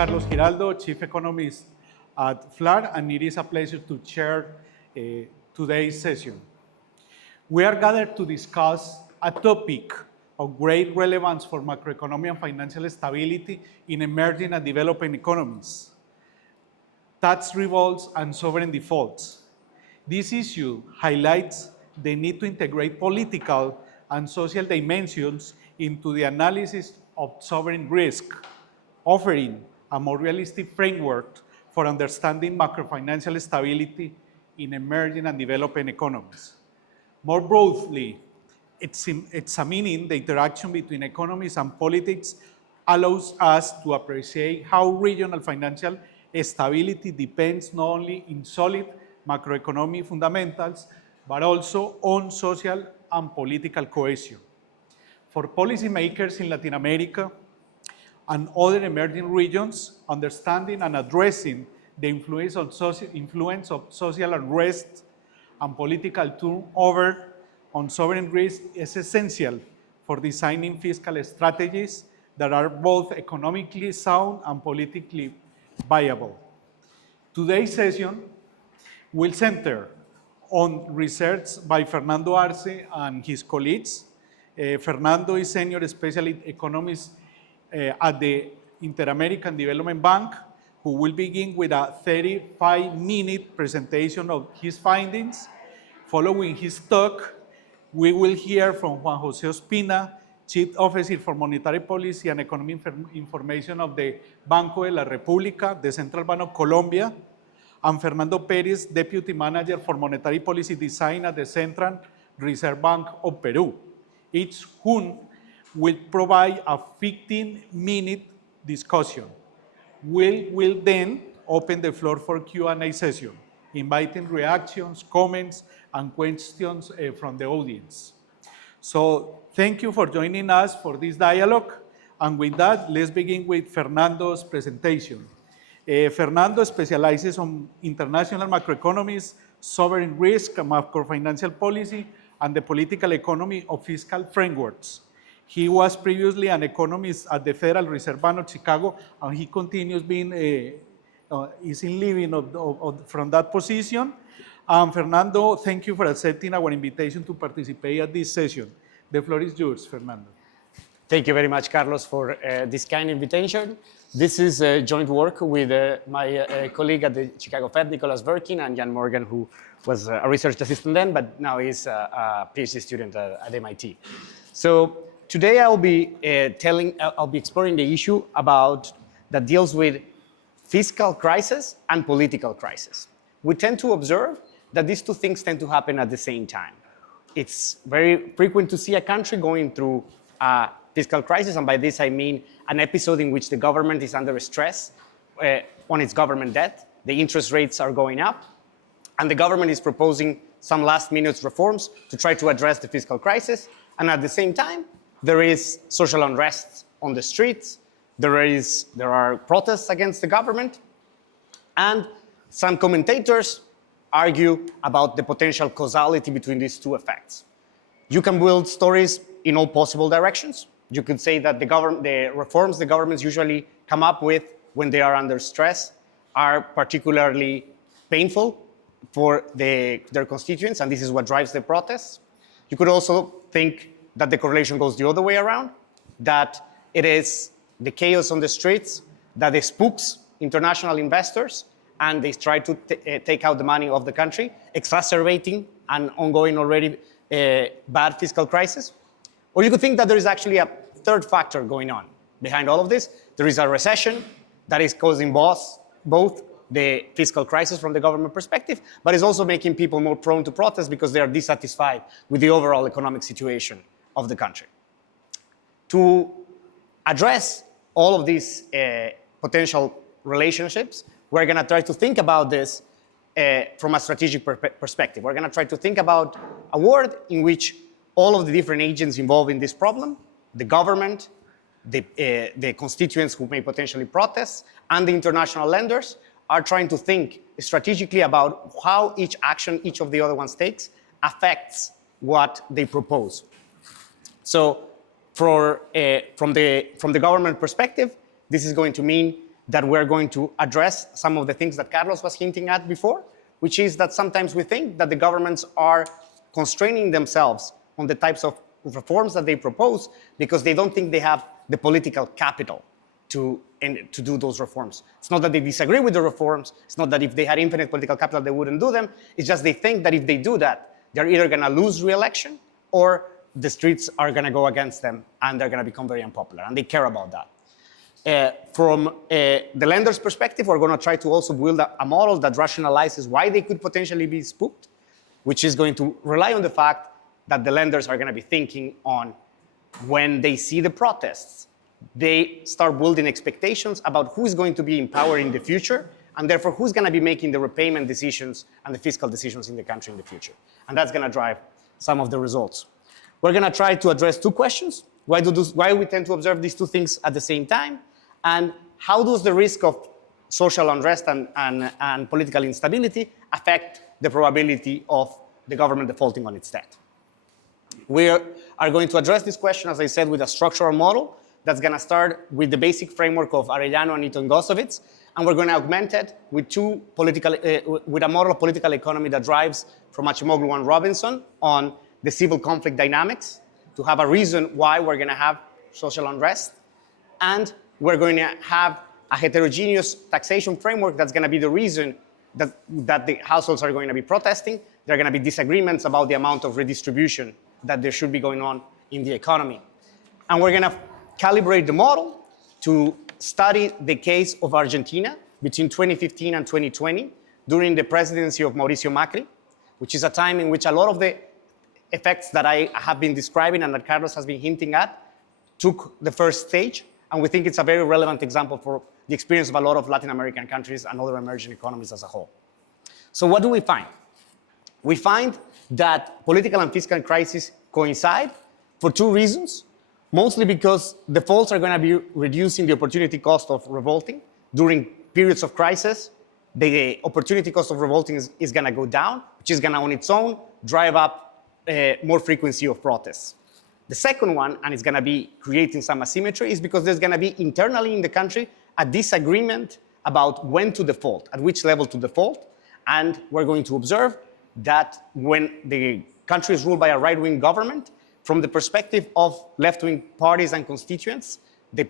Carlos Giraldo, Chief Economist at FLAR, and it is a pleasure to chair today's session. We are gathered to discuss a topic of great relevance for macroeconomic and financial stability in emerging and developing economies: tax revolts and sovereign defaults. This issue highlights the need to integrate political and social dimensions into the analysis of sovereign risk, offering a more realistic framework for understanding macrofinancial stability in emerging and developing economies. More broadly, examining the interaction between economies and politics allows us to appreciate how regional financial stability depends not only on solid macroeconomic fundamentals, but also on social and political cohesion. For policymakers in Latin America and other emerging regions, understanding and addressing the influence of social unrest and political turnover on sovereign risk is essential for designing fiscal strategies that are both economically sound and politically viable. Today's session will center on research by Fernando Arce and his colleagues. Fernando is Senior Specialist Economist at the Inter-American Development Bank, who will begin with a 35-minute presentation of his findings. Following his talk, we will hear from Juan José Ospina, Chief Officer for Monetary Policy and Economic Information of the Banco de la República, the Central Bank of Colombia, and Fernando Pérez, Deputy Manager for Monetary Policy Design at the Central Reserve Bank of Peru, each whom will provide a 15-minute discussion. We will then open the floor for Q&A session, inviting reactions, comments, and questions from the audience. So thank you for joining us for this dialogue. And with that, let's begin with Fernando's presentation. Fernando specializes on international macroeconomics, sovereign risk, macrofinancial policy, and the political economy of fiscal frameworks. He was previously an economist at the Federal Reserve Bank of Chicago, and he continues being is in living from that position. Fernando, thank you for accepting our invitation to participate at this session. The floor is yours, Fernando. Thank you very much, Carlos, for this kind invitation. This is a joint work with my colleague at the Chicago Fed, Nicholas Verkin, and Jan Morgan, who was a research assistant then, but now is a PhD student at MIT. So today I'll be exploring the issue that deals with fiscal crisis and political crisis. We tend to observe that these two things tend to happen at the same time. It's very frequent to see a country going through a fiscal crisis, and by this I mean an episode in which the government is under stress on its government debt, the interest rates are going up, and the government is proposing some last-minute reforms to try to address the fiscal crisis, and at the same time, there is social unrest on the streets, there are protests against the government, and some commentators argue about the potential causality between these two effects. You can build stories in all possible directions. You could say that the reforms the governments usually come up with when they are under stress are particularly painful for their constituents, and this is what drives the protests. You could also think that the correlation goes the other way around, that it is the chaos on the streets that spooks international investors, and they try to take out the money of the country, exacerbating an ongoing already bad fiscal crisis. Or you could think that there is actually a third factor going on behind all of this. There is a recession that is causing both the fiscal crisis from the government perspective, but is also making people more prone to protest because they are dissatisfied with the overall economic situation of the country. To address all of these potential relationships, we're going to try to think about this from a strategic perspective. We're going to try to think about a world in which all of the different agents involved in this problem, the government, the constituents who may potentially protest, and the international lenders, are trying to think strategically about how each action each of the other ones takes affects what they propose. So from the government perspective, this is going to mean that we're going to address some of the things that Carlos was hinting at before, which is that sometimes we think that the governments are constraining themselves on the types of reforms that they propose because they don't think they have the political capital to do those reforms. It's not that they disagree with the reforms. It's not that if they had infinite political capital, they wouldn't do them. It's just they think that if they do that, they're either going to lose re-election or the streets are going to go against them and they're going to become very unpopular, and they care about that. From the lender's perspective, we're going to try to also build a model that rationalizes why they could potentially be spooked, which is going to rely on the fact that the lenders are going to be thinking on when they see the protests, they start building expectations about who's going to be in power in the future, and therefore who's going to be making the repayment decisions and the fiscal decisions in the country in the future. And that's going to drive some of the results. We're going to try to address two questions. Why we tend to observe these two things at the same time? And how does the risk of social unrest and political instability affect the probability of the government defaulting on its debt? We are going to address this question, as I said, with a structural model that's going to start with the basic framework of Arellano and Ito and Gosovitz, and we're going to augment it with with a model of political economy that drives from Acemoglu and Robinson on the civil conflict dynamics to have a reason why we're going to have social unrest, and we're going to have a heterogeneous taxation framework that's going to be the reason that the households are going to be protesting. There are going to be disagreements about the amount of redistribution that there should be going on in the economy. And we're going to calibrate the model to study the case of Argentina between 2015 and 2020 during the presidency of Mauricio Macri, which is a time in which a lot of the effects that I have been describing and that Carlos has been hinting at took the first stage. And we think it's a very relevant example for the experience of a lot of Latin American countries and other emerging economies as a whole. So what do we find? We find that political and fiscal crises coincide for two reasons, mostly because defaults are going to be reducing the opportunity cost of revolting. During periods of crisis, the opportunity cost of revolting is going to go down, which is going to on its own drive up more frequency of protests. The second one, and it's going to be creating some asymmetry, is because there's going to be internally in the country a disagreement about when to default, at which level to default, and we're going to observe that when the country is ruled by a right-wing government, from the perspective of left-wing parties and constituents, the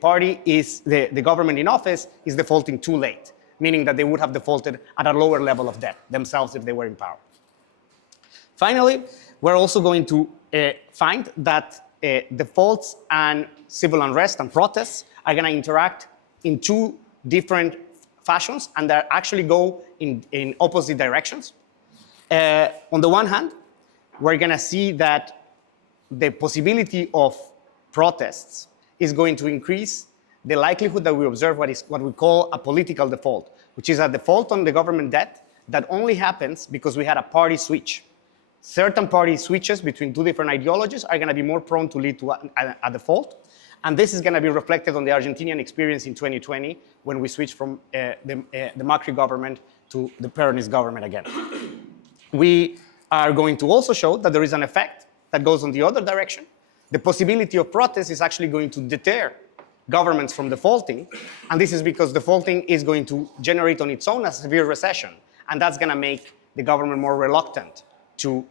government in office is defaulting too late, meaning that they would have defaulted at a lower level of debt themselves if they were in power. Finally, we're also going to find that defaults and civil unrest and protests are going to interact in two different fashions, and they actually go in opposite directions. On the one hand, we're going to see that the possibility of protests is going to increase the likelihood that we observe what we call a political default, which is a default on the government debt that only happens because we had a party switch. Certain party switches between two different ideologies are going to be more prone to lead to a default. And this is going to be reflected on the Argentinian experience in 2020 when we switched from the Macri government to the Peronist government again. We are going to also show that there is an effect that goes on the other direction. The possibility of protest is actually going to deter governments from defaulting. And this is because defaulting is going to generate on its own a severe recession. And that's going to make the government more reluctant to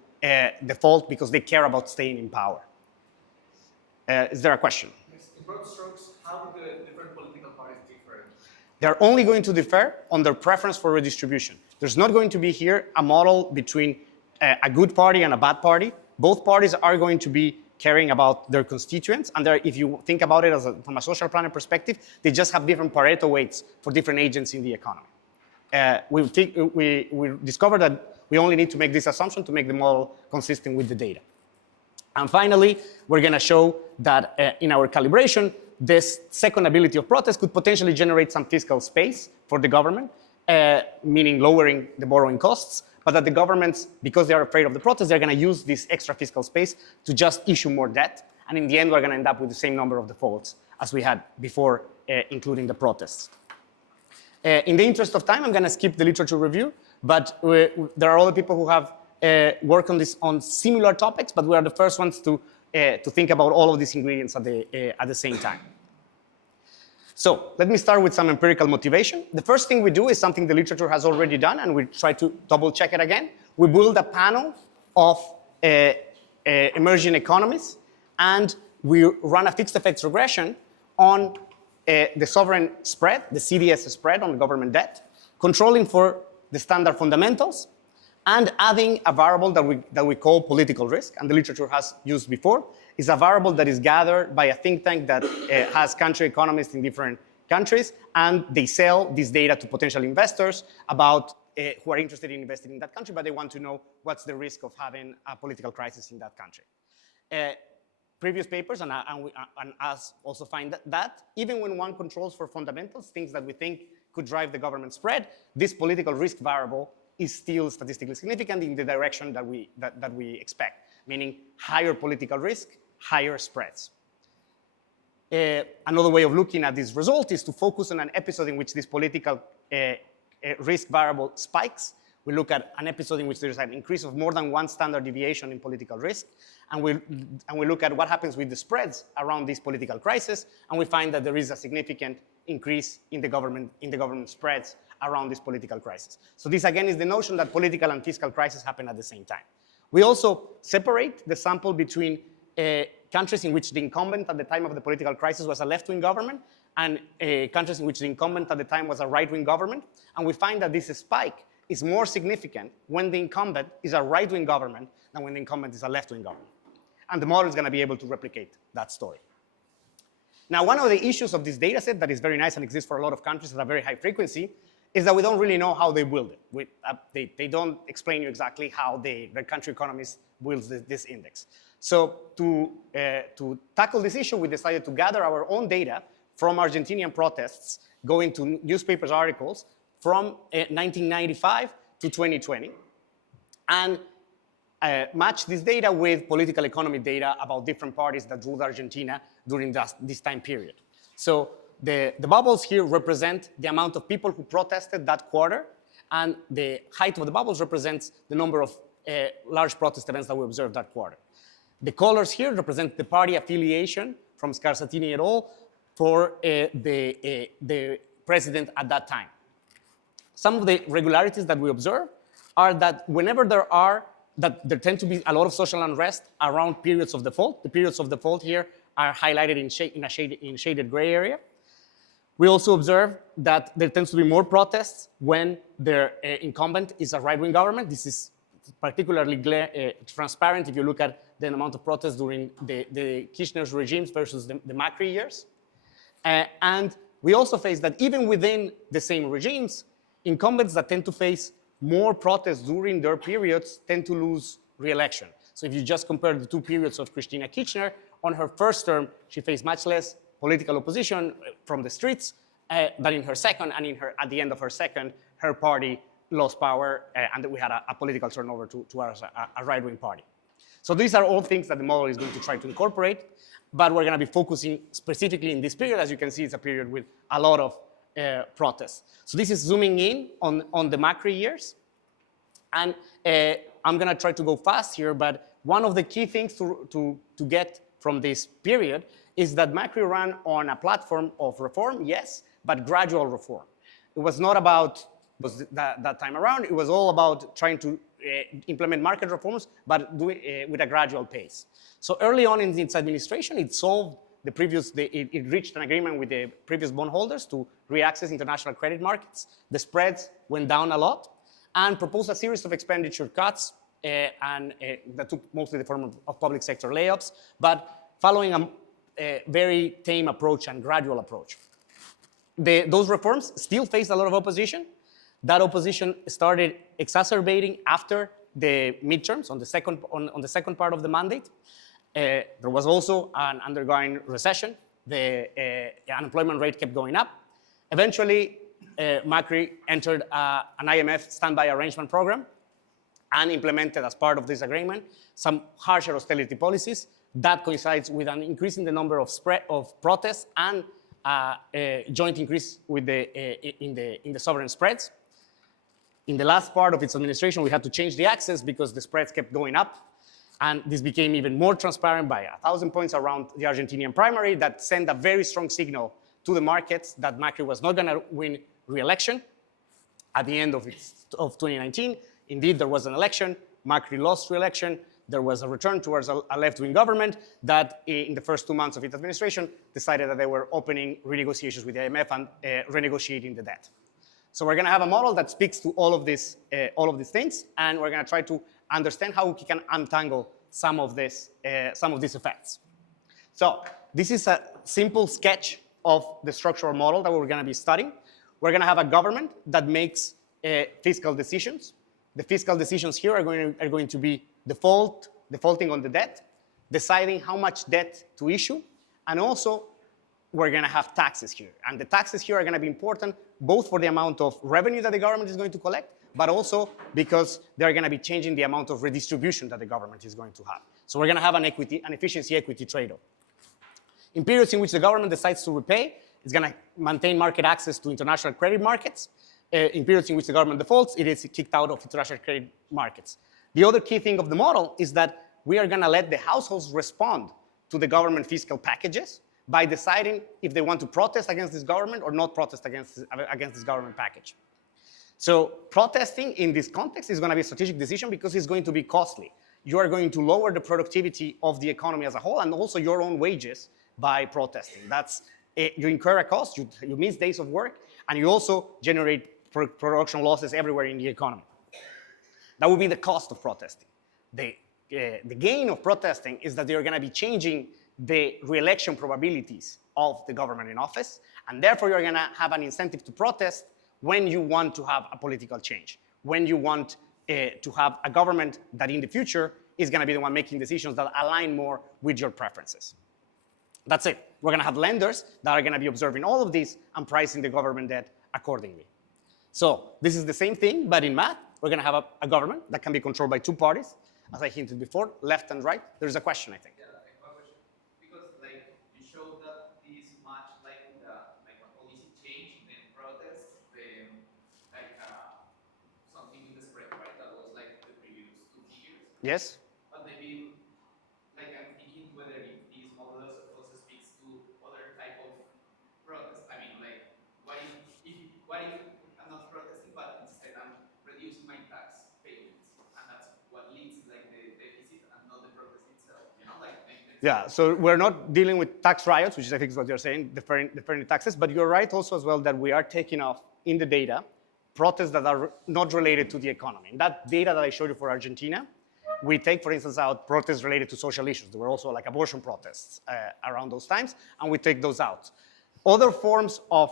default because they care about staying in power. Is there a question? Yes. In broad strokes, how do the different political parties differ? They're only going to differ on their preference for redistribution. There's not going to be here a model between a good party and a bad party. Both parties are going to be caring about their constituents. And if you think about it from a social planner perspective, they just have different Pareto weights for different agents in the economy. We discovered that we only need to make this assumption to make the model consistent with the data. And finally, we're going to show that in our calibration, this second ability of protest could potentially generate some fiscal space for the government, meaning lowering the borrowing costs, but that the governments, because they are afraid of the protest, they're going to use this extra fiscal space to just issue more debt. And in the end, we're going to end up with the same number of defaults as we had before, including the protests. In the interest of time, I'm going to skip the literature review, but there are other people who have worked on similar topics, but we are the first ones to think about all of these ingredients at the same time. So let me start with some empirical motivation. The first thing we do is something the literature has already done, and we try to double check it again. We build a panel of emerging economies, and we run a fixed effects regression on the sovereign spread, the CDS spread on the government debt, controlling for the standard fundamentals, and adding a variable that we call political risk, and the literature has used before, is a variable that is gathered by a think tank that has country economists in different countries, and they sell this data to potential investors about who are interested in investing in that country, but they want to know what's the risk of having a political crisis in that country. Previous papers and us also find that even when one controls for fundamentals, things that we think could drive the government spread, this political risk variable is still statistically significant in the direction that we expect, meaning higher political risk, higher spreads. Another way of looking at this result is to focus on an episode in which this political risk variable spikes. We look at an episode in which there's an increase of more than one standard deviation in political risk, and we look at what happens with the spreads around this political crisis, and we find that there is a significant increase in the government spreads around this political crisis. So this again is the notion that political and fiscal crises happen at the same time. We also separate the sample between countries in which the incumbent at the time of the political crisis was a left-wing government and countries in which the incumbent at the time was a right-wing government, and we find that this spike is more significant when the incumbent is a right-wing government than when the incumbent is a left-wing government. And the model is going to be able to replicate that story. Now, one of the issues of this data set that is very nice and exists for a lot of countries at a very high frequency is that we don't really know how they build it. They don't explain you exactly how their country economist builds this index. So to tackle this issue, we decided to gather our own data from Argentinian protests, going to newspapers articles from 1995 to 2020, and match this data with political economy data about different parties that ruled Argentina during this time period. So the bubbles here represent the amount of people who protested that quarter, and the height of the bubbles represents the number of large protest events that we observed that quarter. The colors here represent the party affiliation from Scarsatini et al. For the president at that time. Some of the regularities that we observe are that whenever there tend to be a lot of social unrest around periods of default. The periods of default here are highlighted in shaded gray area. We also observe that there tends to be more protests when their incumbent is a right-wing government. This is particularly transparent if you look at the amount of protests during the Kirchner's regimes versus the Macri years. And we also face that even within the same regimes, incumbents that tend to face more protests during their periods tend to lose re-election. So if you just compare the two periods of Cristina Kirchner, on her first term, she faced much less political opposition from the streets than in her second, and at the end of her second, her party lost power, and we had a political turnover towards a right-wing party. So these are all things that the model is going to try to incorporate, but we're going to be focusing specifically in this period. As you can see, it's a period with a lot of protests. So this is zooming in on the Macri years. And I'm going to try to go fast here, but one of the key things to get from this period is that Macri ran on a platform of reform, yes, but gradual reform. It was not about that time around. It was all about trying to implement market reforms, but with a gradual pace. So early on in its administration, it solved it reached an agreement with the previous bondholders to re-access international credit markets. The spreads went down a lot, and proposed a series of expenditure cuts, and that took mostly the form of public sector layoffs, but following a very tame approach and gradual approach. Those reforms still faced a lot of opposition. That opposition started exacerbating after the midterms on the second part of the mandate. There was also an undergoing recession. The unemployment rate kept going up. Eventually, Macri entered an IMF standby arrangement program and implemented, as part of this agreement, some harsher austerity policies that coincides with an increase in the number of protests and a joint increase with in the sovereign spreads. In the last part of its administration, we had to change the axis because the spreads kept going up. And this became even more transparent by 1,000 points around the Argentinian primary that sent a very strong signal to the markets that Macri was not going to win re-election at the end of 2019. Indeed, there was an election. Macri lost re-election. There was a return towards a left-wing government that, in the first 2 months of its administration, decided that they were opening renegotiations with the IMF and renegotiating the debt. So we're going to have a model that speaks to all of these things, and we're going to try to understand how we can untangle some of these effects. So this is a simple sketch of the structural model that we're going to be studying. We're going to have a government that makes fiscal decisions. The fiscal decisions here are going to be defaulting on the debt, deciding how much debt to issue, and also we're going to have taxes here. And the taxes here are going to be important both for the amount of revenue that the government is going to collect, but also because they're going to be changing the amount of redistribution that the government is going to have. So we're going to have an efficiency-equity trade-off. In periods in which the government decides to repay, it's going to maintain market access to international credit markets. In periods in which the government defaults, it is kicked out of international credit markets. The other key thing of the model is that we are going to let the households respond to the government fiscal packages by deciding if they want to protest against this government or not protest against this government package. So protesting in this context is going to be a strategic decision because it's going to be costly. You are going to lower the productivity of the economy as a whole and also your own wages by protesting. You incur a cost, you miss days of work, and you also generate production losses everywhere in the economy. That would be the cost of protesting. The gain of protesting is that they're going to be changing the re-election probabilities of the government in office, and therefore you're going to have an incentive to protest when you want to have a political change, when you want to have a government that in the future is going to be the one making decisions that align more with your preferences. That's it. We're going to have lenders that are going to be observing all of these and pricing the government debt accordingly. So this is the same thing, but in math. We're going to have a government that can be controlled by two parties, as I hinted before, left and right. There's a question, I think. Yeah, like one question. Because like you showed that this much like a policy change and protest, something in the spread, right? That was like the previous 2 years. Yes. But maybe like I'm thinking whether if this model also speaks to other type of protest. I mean, like what if I'm not protesting, but instead I'm reducing my tax payments, and that's what leads like the deficit and not the protest itself. You know, like. Yeah. So we're not dealing with tax riots, which I think is what you're saying, deferring the taxes. But you're right also as well that we are taking off in the data protests that are not related to the economy. In that data that I showed you for Argentina, we take, for instance, out protests related to social issues. There were also like abortion protests around those times, and we take those out. Other forms of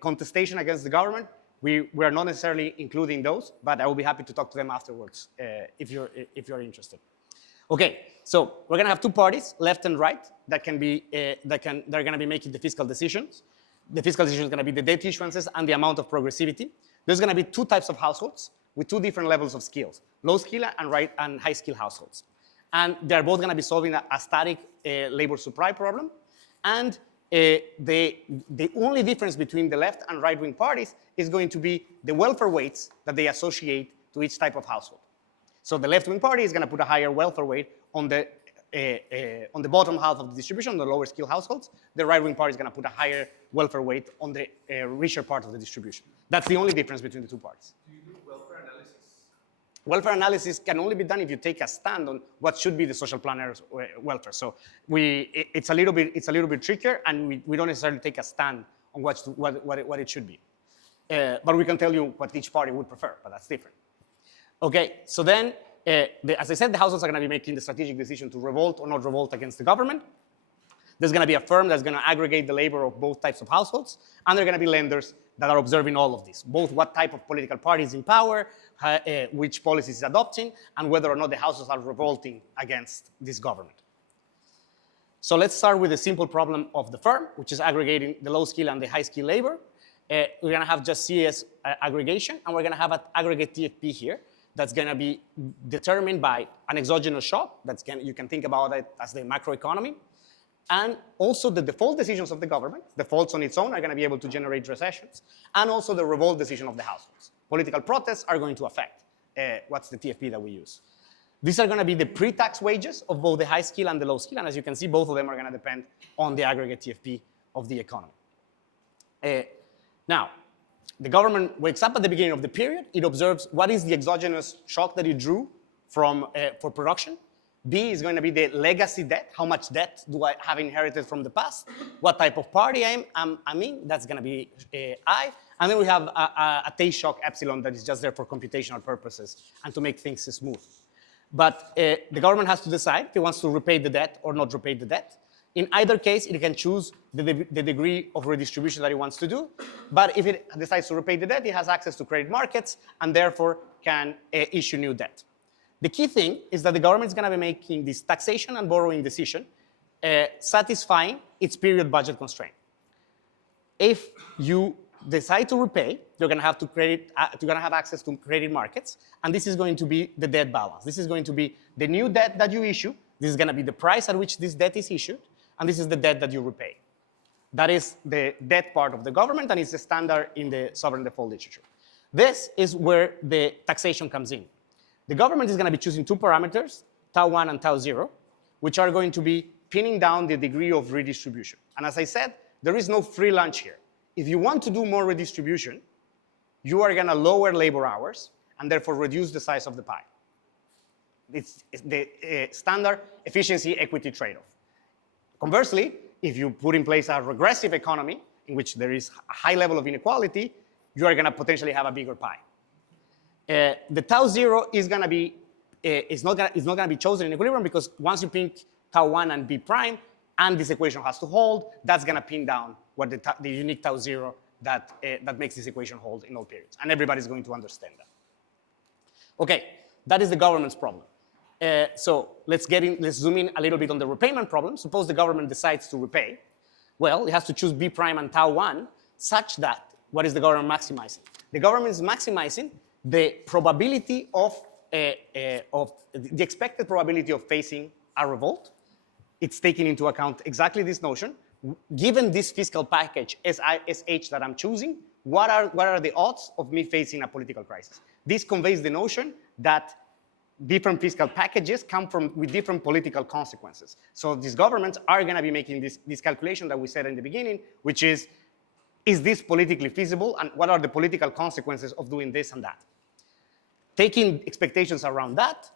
contestation against the government, we are not necessarily including those, but I will be happy to talk to them afterwards if you're interested. Okay, so we're going to have two parties, left and right, that they're going to be making the fiscal decisions. The fiscal decision is going to be the debt issuances and the amount of progressivity. There's going to be two types of households with two different levels of skills, low skill and high skill households. And they're both going to be solving a static labor supply problem. And the only difference between the left and right-wing parties is going to be the welfare weights that they associate to each type of household. So the left-wing party is going to put a higher welfare weight on the bottom half of the distribution, the lower skill households. The right-wing party is going to put a higher welfare weight on the richer part of the distribution. That's the only difference between the two parties. Do you do welfare analysis? Welfare analysis can only be done if you take a stand on what should be the social planner's welfare. So it's a little bit trickier, and we don't necessarily take a stand on what it should be. But we can tell you what each party would prefer, but that's different. Okay, so then, as I said, the households are going to be making the strategic decision to revolt or not revolt against the government. There's going to be a firm that's going to aggregate the labor of both types of households, and there are going to be lenders that are observing all of this, both what type of political party is in power, which policies is adopting, and whether or not the households are revolting against this government. So let's start with the simple problem of the firm, which is aggregating the low skill and the high skill labor. We're going to have just CS aggregation, and we're going to have an aggregate TFP here that's going to be determined by an exogenous shock. You can think about it as the macroeconomy. And also the default decisions of the government, defaults on its own, are going to be able to generate recessions, and also the revolt decision of the households. Political protests are going to affect what's the TFP that we use. These are going to be the pre-tax wages of both the high skill and the low skill, and as you can see, both of them are going to depend on the aggregate TFP of the economy. Now, the government wakes up at the beginning of the period. It observes what is the exogenous shock that it drew from, for production. B is going to be the legacy debt. How much debt do I have inherited from the past? What type of party I'm in? That's going to be I. And then we have a tail shock epsilon that is just there for computational purposes and to make things smooth. But the government has to decide if it wants to repay the debt or not repay the debt. In either case, it can choose the degree of redistribution that it wants to do. But if it decides to repay the debt, it has access to credit markets and therefore can issue new debt. The key thing is that the government is going to be making this taxation and borrowing decision satisfying its period budget constraint. If you decide to repay, you're going to have access to credit markets, and this is going to be the debt balance. This is going to be the new debt that you issue. This is going to be the price at which this debt is issued, and this is the debt that you repay. That is the debt part of the government, and it's the standard in the sovereign default literature. This is where the taxation comes in. The government is going to be choosing two parameters, tau 1 and tau 0, which are going to be pinning down the degree of redistribution. And as I said, there is no free lunch here. If you want to do more redistribution, you are going to lower labor hours and therefore reduce the size of the pie. It's the standard efficiency equity trade-off. Conversely, if you put in place a regressive economy in which there is a high level of inequality, you are going to potentially have a bigger pie. The tau 0 is going to be not going to be chosen in equilibrium because once you pick tau 1 and b prime, and this equation has to hold, that's going to pin down what the unique tau 0 that makes this equation hold in all periods. And everybody's going to understand that. Okay, that is the government's problem. So let's zoom in a little bit on the repayment problem. Suppose the government decides to repay. Well, it has to choose b prime and tau 1 such that, what is the government maximizing? The government is maximizing the probability of the expected probability of facing a revolt. It's taking into account exactly this notion. Given this fiscal package, SH that I'm choosing, what are the odds of me facing a political crisis? This conveys the notion that different fiscal packages come with different political consequences. So these governments are going to be making this calculation that we said in the beginning, which is this politically feasible, and what are the political consequences of doing this and that? Taking expectations around that,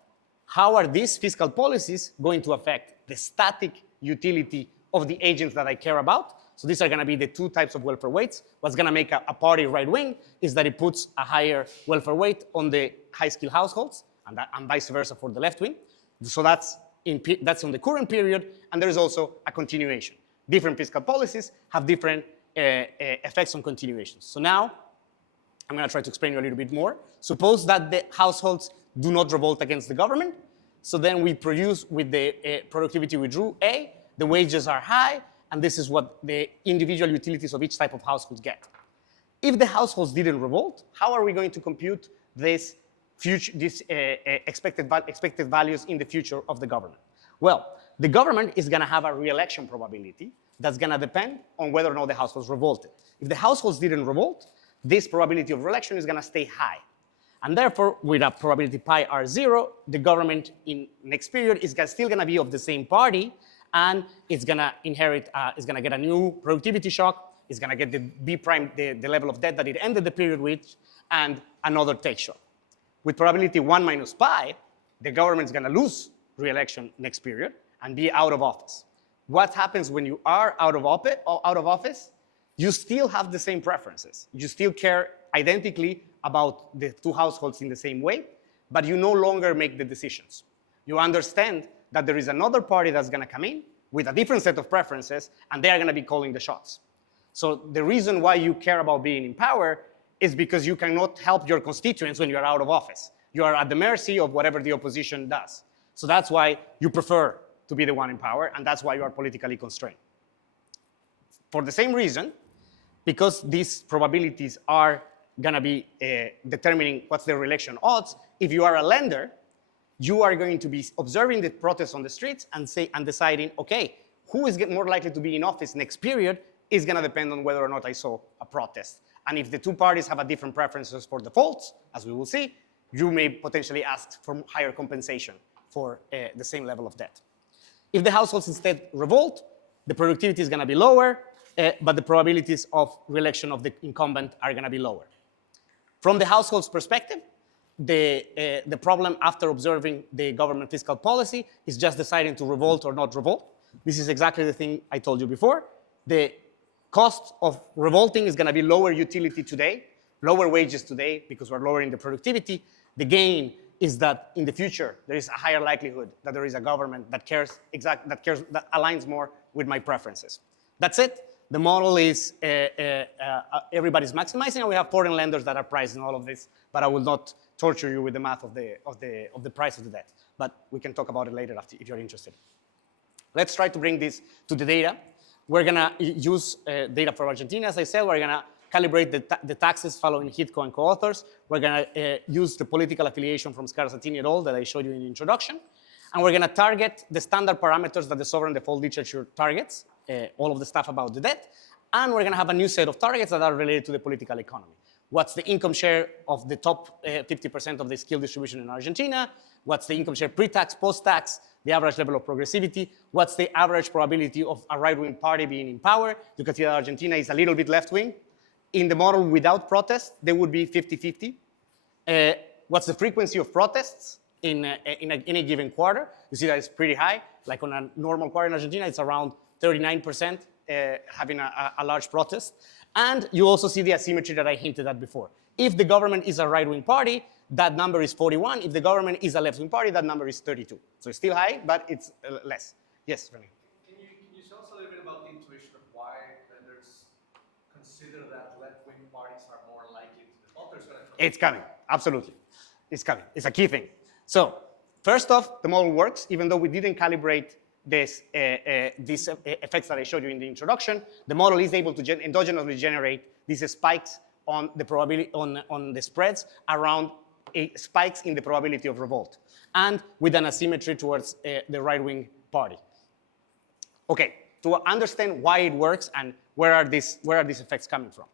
how are these fiscal policies going to affect the static utility of the agents that I care about? So these are going to be the two types of welfare weights. What's going to make a party right wing is that it puts a higher welfare weight on the high-skilled households, and vice versa for the left wing. So that's on the current period, and there is also a continuation. Different fiscal policies have different effects on continuations. So now, I'm going to try to explain you a little bit more. Suppose that the households do not revolt against the government. So then we produce with the productivity we drew A, the wages are high, and this is what the individual utilities of each type of household get. If the households didn't revolt, how are we going to compute this expected values in the future of the government? Well, the government is going to have a re-election probability that's going to depend on whether or not the households revolted. If the households didn't revolt, this probability of re-election is going to stay high. And therefore, with a probability pi r0, the government in next period is still going to be of the same party, and it's going to inherit, it's going to get a new productivity shock, it's going to get the b prime, the level of debt that it ended the period with, and another take shock. With probability 1 minus pi, the government is going to lose re-election next period and be out of office. What happens when you are out of office? You still have the same preferences. You still care identically about the two households in the same way, but you no longer make the decisions. You understand that there is another party that's going to come in with a different set of preferences, and they are going to be calling the shots. So the reason why you care about being in power is because you cannot help your constituents when you are out of office. You are at the mercy of whatever the opposition does. So that's why you prefer to be the one in power, and that's why you are politically constrained. For the same reason, because these probabilities are going to be determining what's the re-election odds, if you are a lender, you are going to be observing the protests on the streets and deciding, okay, who is more likely to be in office next period is going to depend on whether or not I saw a protest. And if the two parties have a different preferences for defaults, as we will see, you may potentially ask for higher compensation for the same level of debt. If the households instead revolt, the productivity is going to be lower, but the probabilities of re-election of the incumbent are going to be lower. From the household's perspective, the problem after observing the government fiscal policy is just deciding to revolt or not revolt. This is exactly the thing I told you before. The cost of revolting is going to be lower utility today, lower wages today because we're lowering the productivity. The gain is that in the future there is a higher likelihood that there is a government that that aligns more with my preferences. That's it. The model is everybody's maximizing, and we have foreign lenders that are pricing all of this. But I will not torture you with the math of the price of the debt. But we can talk about it later if you're interested. Let's try to bring this to the data. We're gonna use data for Argentina, as I said. We're gonna calibrate the taxes following HITCO and co-authors. We're gonna use the political affiliation from Scarsatini et al. That I showed you in the introduction. And we're gonna target the standard parameters that the sovereign default literature targets, all of the stuff about the debt. And we're gonna have a new set of targets that are related to the political economy. What's the income share of the top 50% of the skill distribution in Argentina? What's the income share pre-tax, post-tax, the average level of progressivity? What's the average probability of a right-wing party being in power? You can see that Argentina is a little bit left-wing. In the model without protest, they would be 50-50. What's the frequency of protests in any given quarter? You see that it's pretty high. Like on a normal quarter in Argentina, it's around 39% having a large protest. And you also see the asymmetry that I hinted at before. If the government is a right-wing party, that number is 41. If the government is a left-wing party, that number is 32. So it's still high, but it's less. Yes, René. Can you tell us a little bit about the intuition of why lenders consider that left-wing parties are more likely to default? It's coming, absolutely. It's coming. It's a key thing. So first off, the model works, even though we didn't calibrate these effects that I showed you in the introduction. The model is able to endogenously generate these spikes on the probability on the spreads around spikes in the probability of revolt, and with an asymmetry towards the right-wing party. Okay, to understand why it works and where are these effects coming from.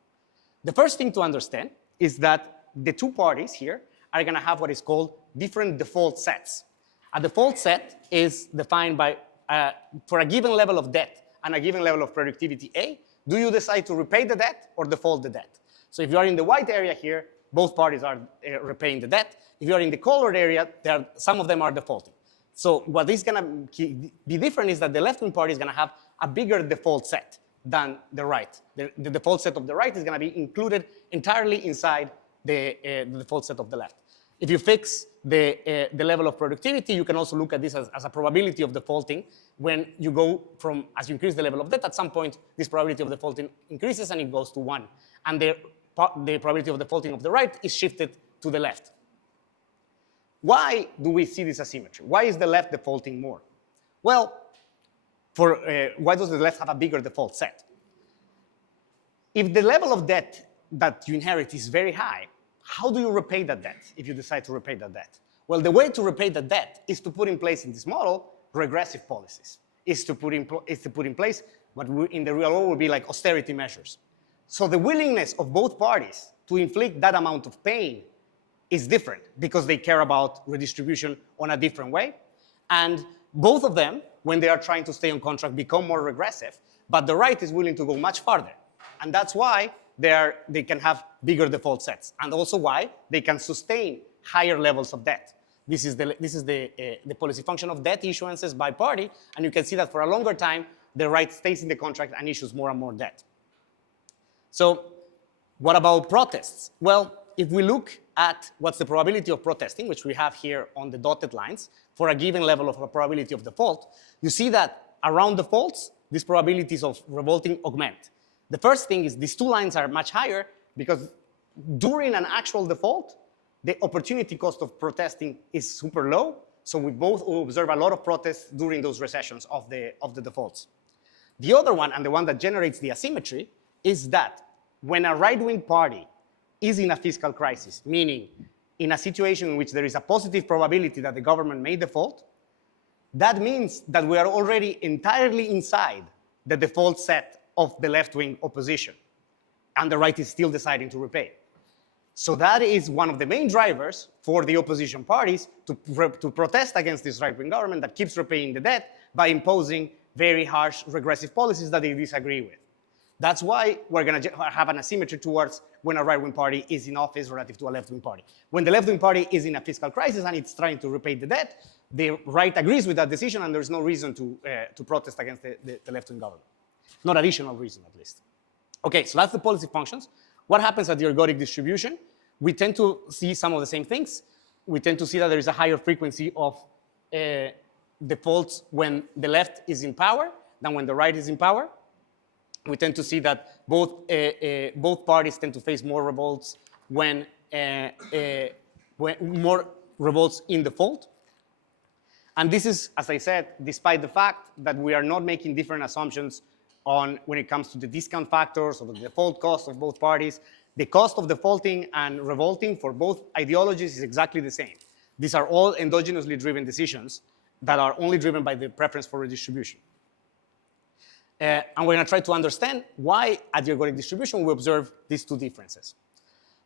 The first thing to understand is that the two parties here are going to have what is called different default sets. A default set is defined by for a given level of debt and a given level of productivity A, do you decide to repay the debt or default the debt? So if you are in the white area here, both parties are repaying the debt. If you are in the colored area, some of them are defaulting. So what is going to be different is that the left-wing party is going to have a bigger default set than the right. The default set of the right is going to be included entirely inside the default set of the left. If you fix the level of productivity, you can also look at this as a probability of defaulting. When you go from, as you increase the level of debt, at some point, this probability of defaulting increases and it goes to 1. And the probability of defaulting of the right is shifted to the left. Why do we see this asymmetry? Why is the left defaulting more? Well, why does the left have a bigger default set? If the level of debt that you inherit is very high, how do you repay that debt if you decide to repay that debt? Well, the way to repay that debt is to put in place in this model regressive policies, is to put in place what in the real world would be like austerity measures. So the willingness of both parties to inflict that amount of pain is different because they care about redistribution on a different way. And both of them, when they are trying to stay on contract, become more regressive, but the right is willing to go much farther. And that's why they can have bigger default sets, and also why they can sustain higher levels of debt. This is the policy function of debt issuances by party, and you can see that for a longer time, the right stays in the contract and issues more and more debt. So what about protests? Well, if we look at what's the probability of protesting, which we have here on the dotted lines, for a given level of a probability of default, you see that around defaults, these probabilities of revolting augment. The first thing is these two lines are much higher because during an actual default, the opportunity cost of protesting is super low. So we observe a lot of protests during those recessions of the defaults. The other one, and the one that generates the asymmetry, is that when a right-wing party is in a fiscal crisis, meaning in a situation in which there is a positive probability that the government may default, that means that we are already entirely inside the default set of the left-wing opposition, and the right is still deciding to repay. So that is one of the main drivers for the opposition parties to protest against this right-wing government that keeps repaying the debt by imposing very harsh regressive policies that they disagree with. That's why we're going to have an asymmetry towards when a right-wing party is in office relative to a left-wing party. When the left-wing party is in a fiscal crisis and it's trying to repay the debt, the right agrees with that decision, and there's no reason to protest against the left-wing government. Not additional reason, at least. Okay, so that's the policy functions. What happens at the ergodic distribution? We tend to see some of the same things. We tend to see that there is a higher frequency of defaults when the left is in power than when the right is in power. We tend to see that both parties tend to face more revolts when more revolts in default. And this is, as I said, despite the fact that we are not making different assumptions on when it comes to the discount factors or the default cost of both parties. The cost of defaulting and revolting for both ideologies is exactly the same. These are all endogenously driven decisions that are only driven by the preference for redistribution. And we're going to try to understand why at the ergodic distribution we observe these two differences.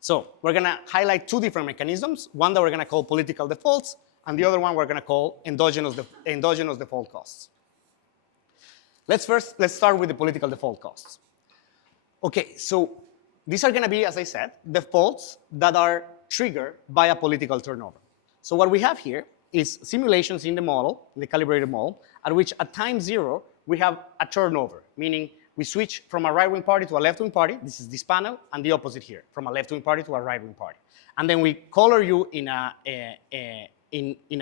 So we're going to highlight two different mechanisms, one that we're going to call political defaults, and the other one we're going to call endogenous default costs. Let's start with the political default costs. Okay, so these are going to be, as I said, defaults that are triggered by a political turnover. So what we have here is simulations in the model, the calibrated model, at which at time zero, we have a turnover, meaning we switch from a right-wing party to a left-wing party. This is this panel, and the opposite here, from a left-wing party to a right-wing party. And then we color you in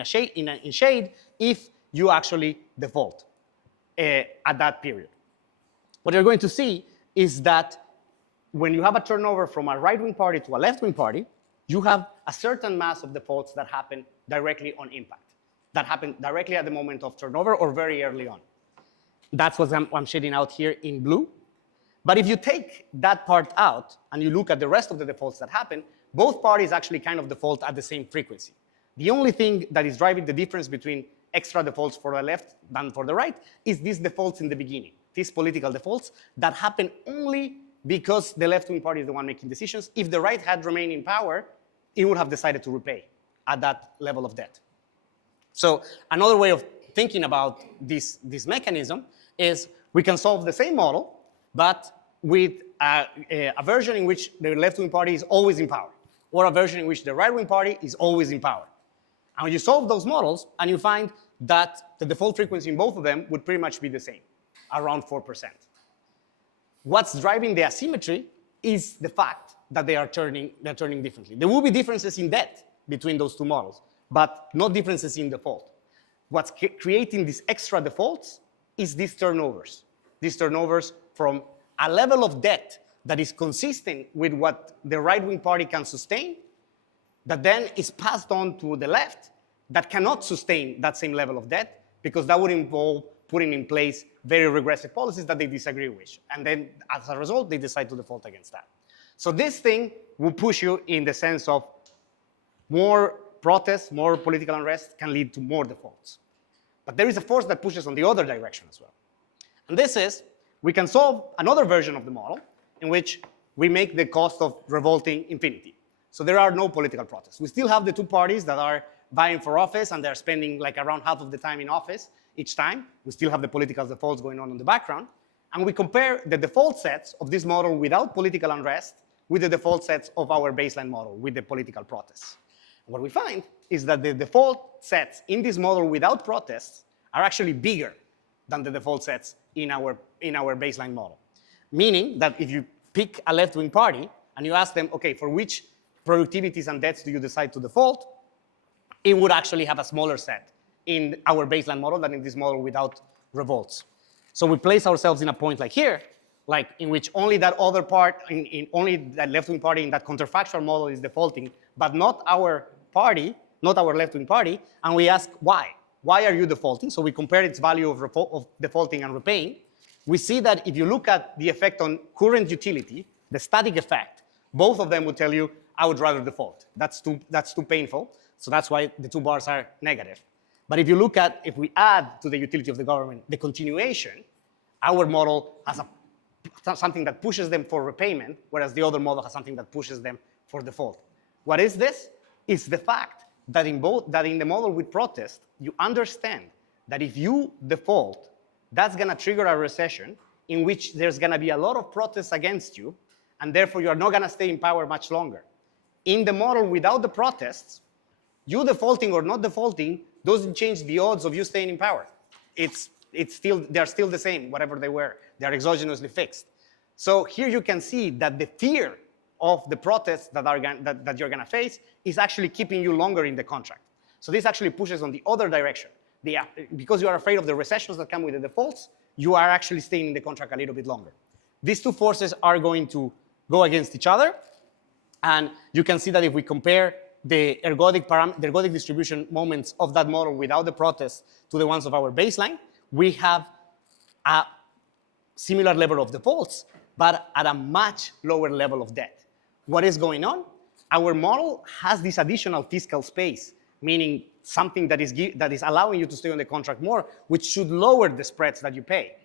shade if you actually default at that period. What you're going to see is that when you have a turnover from a right-wing party to a left-wing party, you have a certain mass of defaults that happen directly on impact, that happen directly at the moment of turnover or very early on. That's what I'm shading out here in blue. But if you take that part out and you look at the rest of the defaults that happen, both parties actually kind of default at the same frequency. The only thing that is driving the difference between extra defaults for the left than for the right is these defaults in the beginning, these political defaults that happen only because the left-wing party is the one making decisions. If the right had remained in power, it would have decided to repay at that level of debt. So another way of thinking about this mechanism is we can solve the same model, but with a version in which the left-wing party is always in power, or a version in which the right-wing party is always in power. And when you solve those models, and you find that the default frequency in both of them would pretty much be the same, around 4%. What's driving the asymmetry is the fact that they're turning differently. There will be differences in debt between those two models, but not differences in default. What's creating these extra defaults is these turnovers from a level of debt that is consistent with what the right-wing party can sustain, that then is passed on to the left that cannot sustain that same level of debt, because that would involve putting in place very regressive policies that they disagree with. And then as a result, they decide to default against that. So this thing will push you in the sense of more protests, more political unrest can lead to more defaults. But there is a force that pushes on the other direction as well. And this is, we can solve another version of the model in which we make the cost of revolting infinity. So there are no political protests. We still have the two parties that are vying for office, and they're spending like around half of the time in office each time. We still have the political defaults going on in the background. And we compare the default sets of this model without political unrest with the default sets of our baseline model with the political protests. What we find is that the default sets in this model without protests are actually bigger than the default sets in our baseline model. Meaning that if you pick a left-wing party and you ask them, okay, for which productivities and debts do you decide to default, it would actually have a smaller set in our baseline model than in this model without revolts. So we place ourselves in a point like here, like in which only that other part, only that left-wing party in that counterfactual model is defaulting, but not our party, not our left-wing party, and we ask why. Why are you defaulting? So we compare its value of defaulting and repaying. We see that if you look at the effect on current utility, the static effect, both of them would tell you, I would rather default. That's too painful. So that's why the two bars are negative. But if you look at, if we add to the utility of the government the continuation, our model has something that pushes them for repayment, whereas the other model has something that pushes them for default. What is this? It's the fact that in the model with protest, you understand that if you default, that's going to trigger a recession in which there's going to be a lot of protests against you, and therefore you are not going to stay in power much longer. In the model without the protests, you defaulting or not defaulting doesn't change the odds of you staying in power. They're still the same, whatever they were. They're exogenously fixed. So here you can see that the fear of the protests that you're going to face is actually keeping you longer in the contract. So this actually pushes on the other direction. Because you are afraid of the recessions that come with the defaults, you are actually staying in the contract a little bit longer. These two forces are going to go against each other. And you can see that if we compare the ergodic distribution moments of that model without the protests to the ones of our baseline, we have a similar level of defaults, but at a much lower level of debt. What is going on? Our model has this additional fiscal space, meaning something that is allowing you to stay on the contract more, which should lower the spreads that you pay.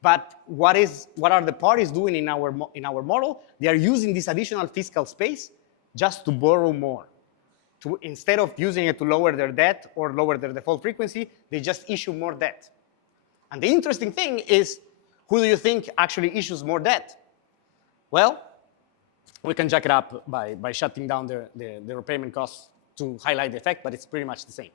But what are the parties doing in our model? They are using this additional fiscal space just to borrow more. Instead of using it to lower their debt or lower their default frequency, they just issue more debt. And the interesting thing is, who do you think actually issues more debt? Well, we can jack it up by shutting down the repayment costs to highlight the effect, but it's pretty much the same.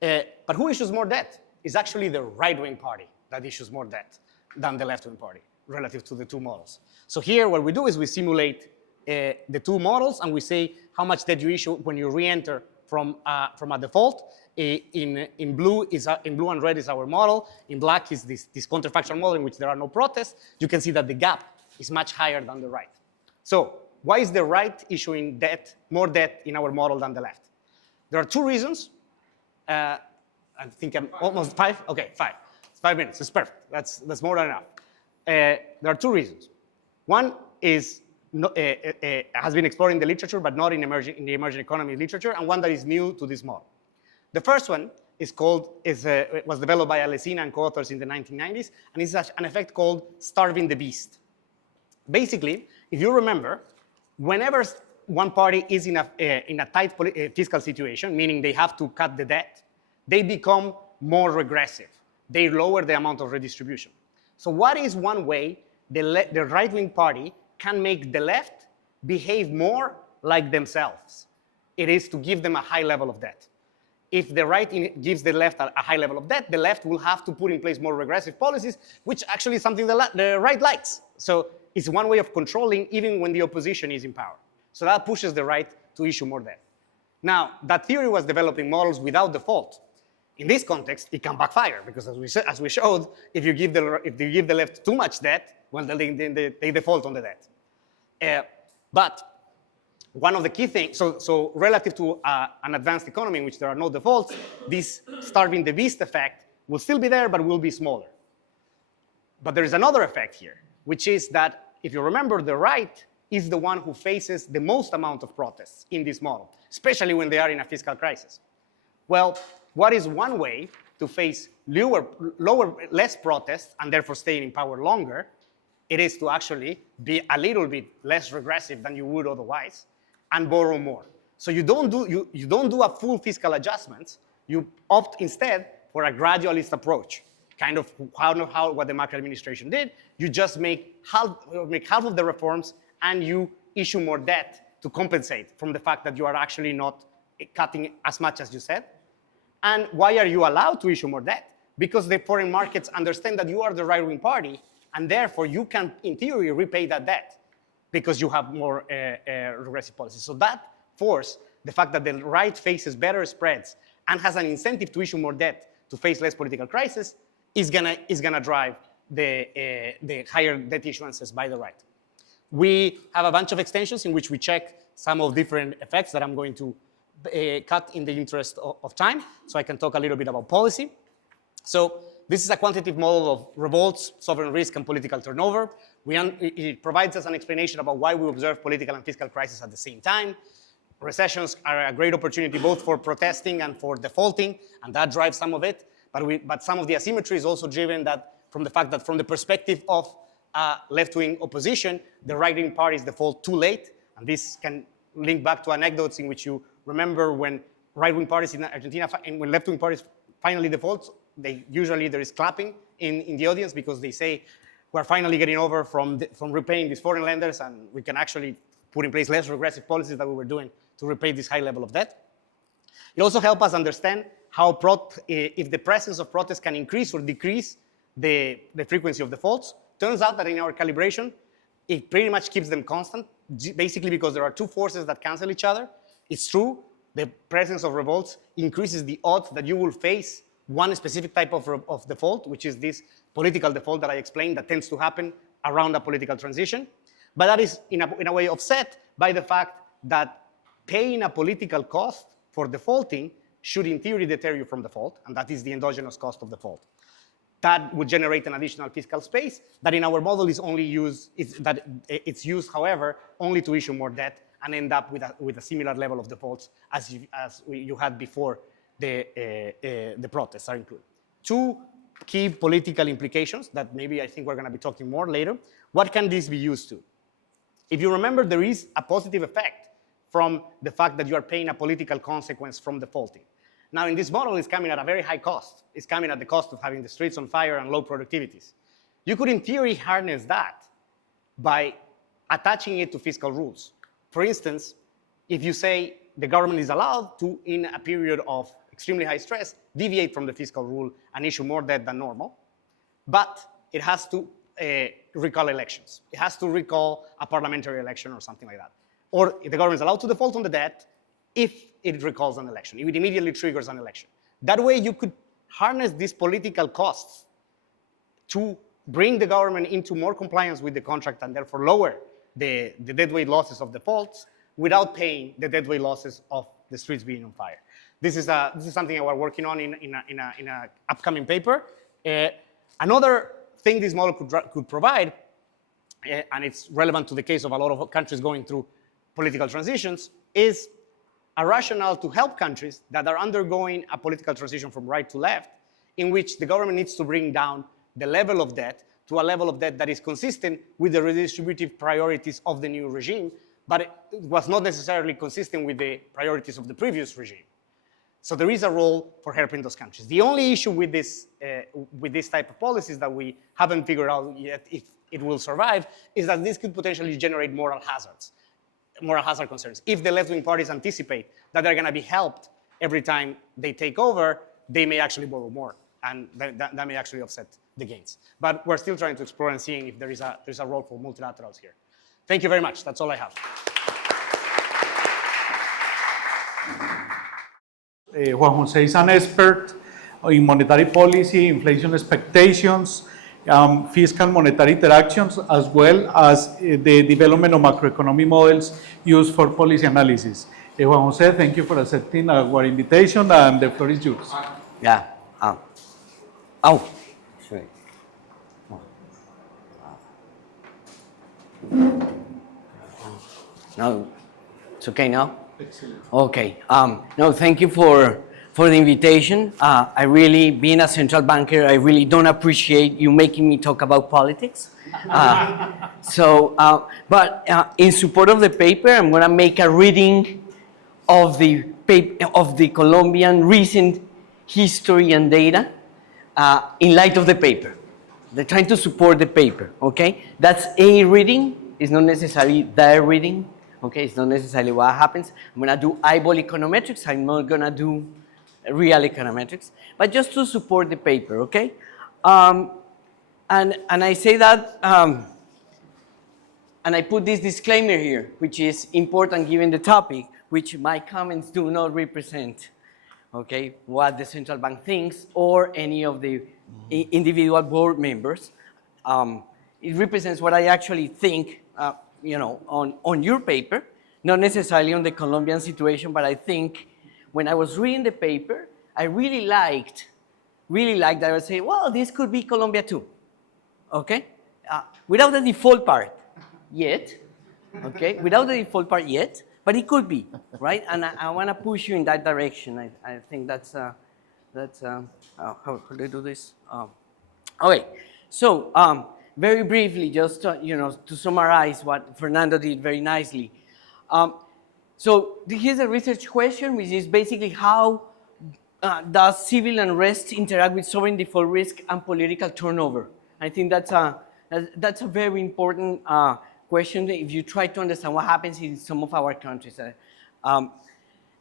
But who issues more debt? Is actually the right-wing party that issues more debt than the left-wing party relative to the two models. So here what we do is we simulate the two models and we say how much debt you issue when you re-enter from a default. In blue and red is our model. In black is this counterfactual model in which there are no protests. You can see that the gap is much higher than the right. So why is the right issuing more debt in our model than the left? There are two reasons. I think I'm almost 5. Okay, 5. It's 5 minutes. It's perfect. That's more than enough. There are two reasons. One is has been explored in the literature, but not in the emerging economy literature, and one that is new to this model. The first one was developed by Alesina and co-authors in the 1990s, and it's an effect called starving the beast. Basically, if you remember, whenever one party is in a tight fiscal situation, meaning they have to cut the debt, they become more regressive. They lower the amount of redistribution. So what is one way the right-wing party can make the left behave more like themselves? It is to give them a high level of debt. If the right gives the left a high level of debt, the left will have to put in place more regressive policies, which actually is something the right likes. So it's one way of controlling even when the opposition is in power. So that pushes the right to issue more debt. Now, that theory was developing models without default. In this context, it can backfire because, as we showed, if you give the left too much debt, well, they default on the debt. But one of the key things, so relative to an advanced economy in which there are no defaults, this starving the beast effect will still be there, but will be smaller. But there is another effect here, which is that, if you remember, the right is the one who faces the most amount of protests in this model, especially when they are in a fiscal crisis. Well, what is one way to face less protests and therefore staying in power longer? It is to actually be a little bit less regressive than you would otherwise and borrow more. So you don't do a full fiscal adjustment. You opt instead for a gradualist approach, kind of what the Macri administration did. You just make half of the reforms and you issue more debt to compensate from the fact that you are actually not cutting as much as you said. And why are you allowed to issue more debt? Because the foreign markets understand that you are the right-wing party, and therefore you can, in theory, repay that debt because you have more regressive policies. So that force, the fact that the right faces better spreads and has an incentive to issue more debt to face less political crisis, is gonna drive the higher debt issuances by the right. We have a bunch of extensions in which we check some of different effects that I'm going to cut in the interest of time, so I can talk a little bit about policy. So this is a quantitative model of revolts, sovereign risk, and political turnover. It provides us an explanation about why we observe political and fiscal crisis at the same time. Recessions are a great opportunity both for protesting and for defaulting, and that drives some of it. But some of the asymmetry is also driven from the fact that from the perspective of left-wing opposition, the right-wing parties default too late, and this can link back to anecdotes in which you remember when right-wing parties in Argentina, and when left-wing parties finally default, there is clapping in the audience because they say, who are finally getting over from repaying these foreign lenders, and we can actually put in place less regressive policies that we were doing to repay this high level of debt. It also helps us understand how if the presence of protests can increase or decrease the frequency of defaults. Turns out that in our calibration, it pretty much keeps them constant, basically because there are two forces that cancel each other. It's true, the presence of revolts increases the odds that you will face one specific type of default, which is this political default that I explained that tends to happen around a political transition. But that is in a way offset by the fact that paying a political cost for defaulting should in theory deter you from default, and that is the endogenous cost of default. That would generate an additional fiscal space that in our model is only used, it's used, however, only to issue more debt and end up with a similar level of defaults as you had before the protests are included. Two key political implications that maybe I think we're going to be talking more later. What can this be used to? If you remember, there is a positive effect from the fact that you are paying a political consequence from defaulting. Now, in this model, it's coming at a very high cost. It's coming at the cost of having the streets on fire and low productivities. You could, in theory, harness that by attaching it to fiscal rules. For instance, if you say the government is allowed to, in a period of extremely high stress, deviate from the fiscal rule and issue more debt than normal, but it has to recall elections. It has to recall a parliamentary election or something like that. Or if the government is allowed to default on the debt if it recalls an election, if it immediately triggers an election. That way you could harness these political costs to bring the government into more compliance with the contract and therefore lower the deadweight losses of defaults without paying the deadweight losses of the streets being on fire. This is something that we're working on in an upcoming paper. Another thing this model could provide, and it's relevant to the case of a lot of countries going through political transitions, is a rationale to help countries that are undergoing a political transition from right to left, in which the government needs to bring down the level of debt to a level of debt that is consistent with the redistributive priorities of the new regime, but it was not necessarily consistent with the priorities of the previous regime. So there is a role for helping those countries. The only issue with this type of policies that we haven't figured out yet if it will survive is that this could potentially generate moral hazard concerns. If the left-wing parties anticipate that they're going to be helped every time they take over, they may actually borrow more, and that may actually offset the gains. But we're still trying to explore and seeing if there's a role for multilaterals here. Thank you very much. That's all I have. Juan Jose is an expert in monetary policy, inflation expectations, fiscal monetary interactions, as well as the development of macroeconomic models used for policy analysis. Juan Jose, thank you for accepting our invitation, and the floor is yours. Yeah. Sorry. No, it's okay now? Excellent. Okay. No, thank you for the invitation. I really, being a central banker, I really don't appreciate you making me talk about politics. But in support of the paper, I'm going to make a reading of the Colombian recent history and data in light of the paper. They're trying to support the paper, okay? That's a reading. It's not necessarily the reading, okay? It's not necessarily what happens. I'm going to do eyeball econometrics. I'm not going to do real econometrics, but just to support the paper, okay? And I say that, and I put this disclaimer here, which is important given the topic, which my comments do not represent, okay, what the central bank thinks or any of the individual board members. It represents what I actually think, on your paper, not necessarily on the Colombian situation, but I think when I was reading the paper, I really liked that I would say, well, this could be Colombia too, okay? Without the default part yet, okay? Without the default part yet, but it could be, right? And I want to push you in that direction. I think that's how do I do this? Okay, so very briefly, just to summarize what Fernando did very nicely. So here's a research question, which is basically how does civil unrest interact with sovereign default risk and political turnover? I think that's That's a very important question if you try to understand what happens in some of our countries.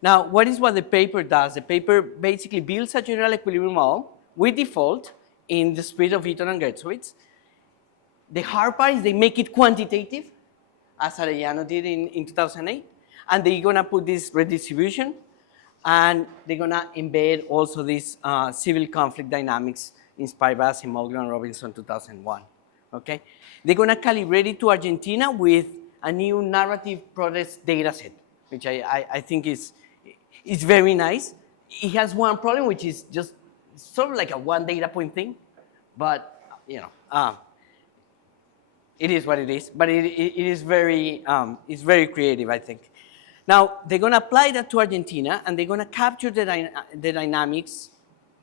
Now, what the paper does? The paper basically builds a general equilibrium model with default in the spirit of Eaton and Gersowitz. The hard part is they make it quantitative, as Arellano did in 2008, and they're gonna put this redistribution, and they're gonna embed also this civil conflict dynamics inspired by Asimov and Robinson 2001, okay? They're gonna calibrate it to Argentina with a new narrative protest data set, which I think is very nice. It has one problem, which is just sort of like a one data point thing, but you know, it is what it is. But it is very, it's very creative, I think. Now they're going to apply that to Argentina, and they're going to capture the dynamics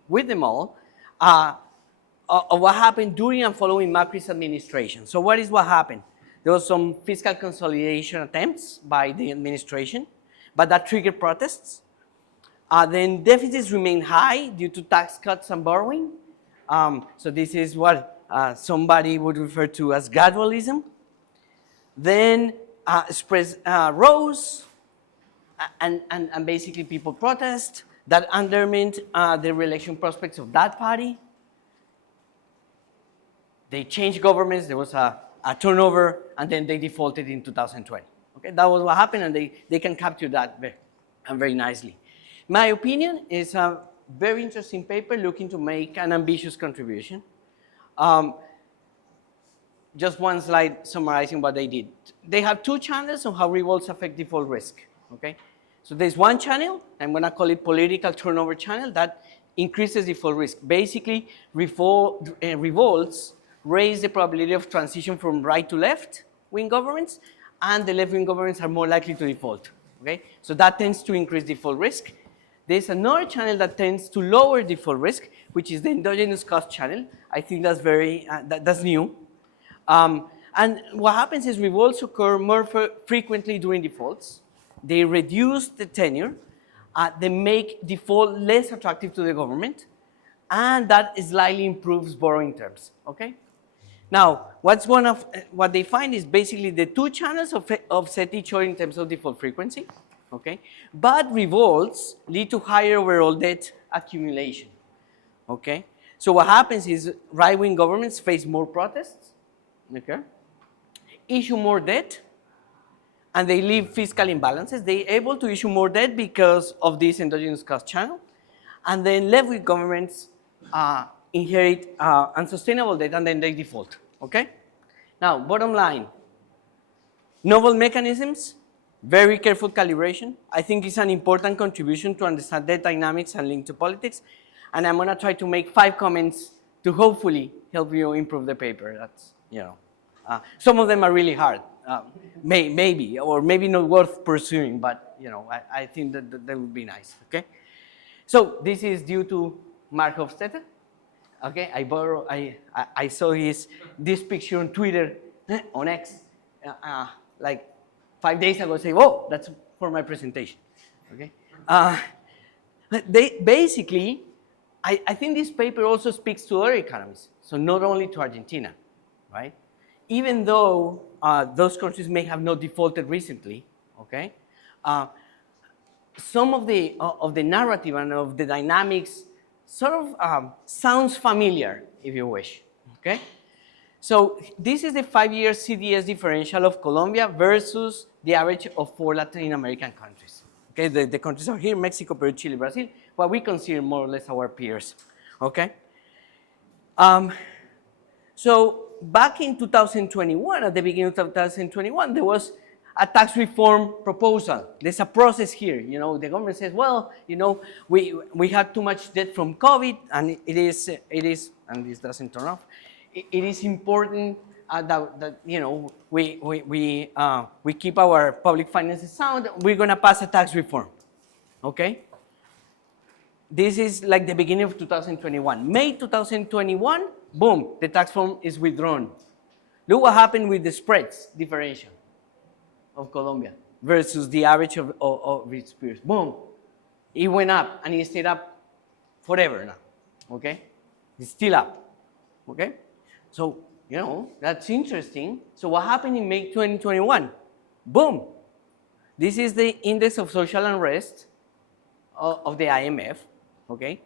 with them all of what happened during and following Macri's administration. So what happened? There was some fiscal consolidation attempts by the administration, but that triggered protests. Then deficits remained high due to tax cuts and borrowing. So this is what somebody would refer to as gradualism. Then spreads rose, and basically people protest. That undermined the re-election prospects of that party. They changed governments, there was a turnover, and then they defaulted in 2020. Okay, that was what happened, and they can capture that very nicely. My opinion is a very interesting paper looking to make an ambitious contribution. Just one slide summarizing what they did. They have two channels on how revolts affect default risk, okay? So there's one channel, I'm gonna call it political turnover channel, that increases default risk. Basically, revolts raise the probability of transition from right to left wing governments, and the left wing governments are more likely to default, okay? So that tends to increase default risk. There's another channel that tends to lower default risk, which is the endogenous cost channel. I think that's very, that's new. And what happens is revolts occur more frequently during defaults. They reduce the tenure. They make default less attractive to the government. And that slightly improves borrowing terms, okay? Now, what they find is basically the two channels offset each other in terms of default frequency, okay? But revolts lead to higher overall debt accumulation, okay? So what happens is right-wing governments face more protests, okay? Issue more debt, and they leave fiscal imbalances. They're able to issue more debt because of this endogenous cost channel, and then left-wing governments inherit unsustainable debt, and then they default, okay? Now, bottom line, novel mechanisms, very careful calibration. I think it's an important contribution to understand debt dynamics and link to politics, and I'm gonna try to make 5 comments to hopefully help you improve the paper. That's, you know, some of them are really hard, maybe, or maybe not worth pursuing, but, you know, I think that would be nice, okay? So this is due to Mark Hofstetter. Okay, I saw this picture on Twitter, on X, like 5 days ago, say, oh, that's for my presentation, okay? Basically, I think this paper also speaks to other economies, so not only to Argentina, right? Even though those countries may have not defaulted recently, okay? Some of the narrative and of the dynamics sort of sounds familiar, if you wish, okay? So this is the 5-year CDS differential of Colombia versus the average of 4 Latin American countries. Okay, the countries are here, Mexico, Peru, Chile, Brazil, what we consider more or less our peers, okay? So back in 2021, at the beginning of 2021, there was a tax reform proposal. There's a process here, you know, the government says, well, you know, we have too much debt from COVID, and it is, and this doesn't turn off, it is important that, you know, we keep our public finances sound. We're gonna pass a tax reform, okay? This is like the beginning of 2021. May 2021, boom, the tax reform is withdrawn. Look what happened with the spreads differential of Colombia versus the average of its peers. Boom, it went up, and it stayed up forever now, okay? It's still up, okay? So, You know, that's interesting. So what happened in May 2021? Boom. This is the index of social unrest of the IMF, okay?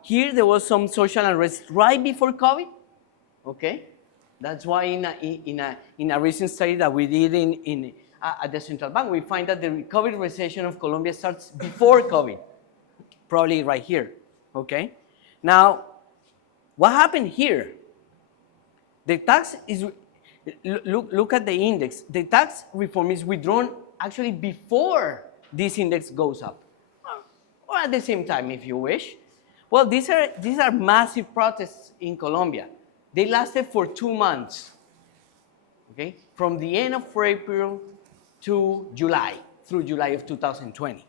Here there was some social unrest right before COVID, okay? That's why in a recent study that we did at the central bank, we find that the recovery recession of Colombia starts before COVID, probably right here, okay? Now, what happened here? The tax is, look at the index. The tax reform is withdrawn actually before this index goes up, or at the same time, if you wish. Well, these are massive protests in Colombia. They lasted for 2 months, okay? From the end of April to July, through July of 2020.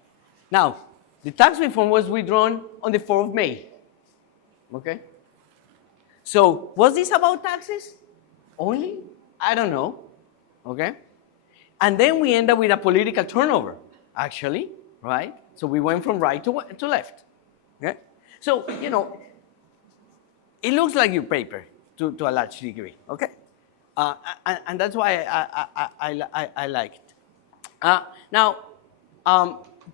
Now, the tax reform was withdrawn on the 4th of May, okay? So, was this about taxes only? I don't know, okay? And then we end up with a political turnover, actually, right? So we went from right to left, okay? So, you know, it looks like your paper to a large degree, okay? And that's why I like it. Now,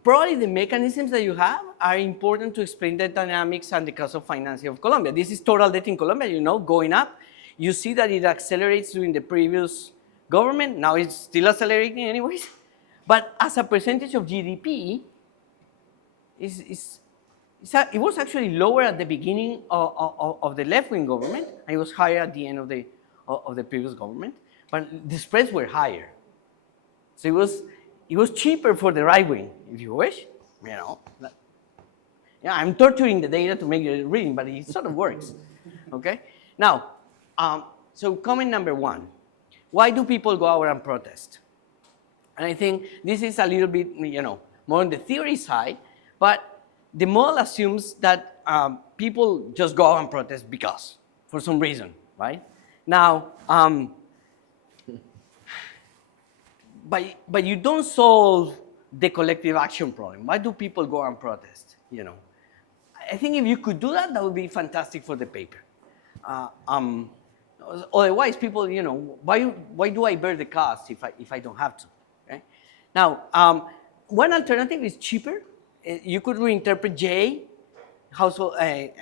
probably the mechanisms that you have are important to explain the dynamics and the cost of financing of Colombia. This is total debt in Colombia, you know, going up. You see that it accelerates during the previous government. Now it's still accelerating anyways. But as a percentage of GDP, it was actually lower at the beginning of the left-wing government, and it was higher at the end of the previous government. But the spreads were higher. So it was cheaper for the right wing, if you wish. You know, yeah, I'm torturing the data to make it reading, but it sort of works. Okay. Now, so comment number 1: why do people go out and protest? And I think this is a little bit, you know, more on the theory side, but the model assumes that people just go out and protest because, for some reason, right? Now, but you don't solve the collective action problem. Why do people go and protest? You know, I think if you could do that, that would be fantastic for the paper. Otherwise, people, you know, why do I bear the cost if I don't have to? Okay? Now, one alternative is cheaper. You could reinterpret J, household,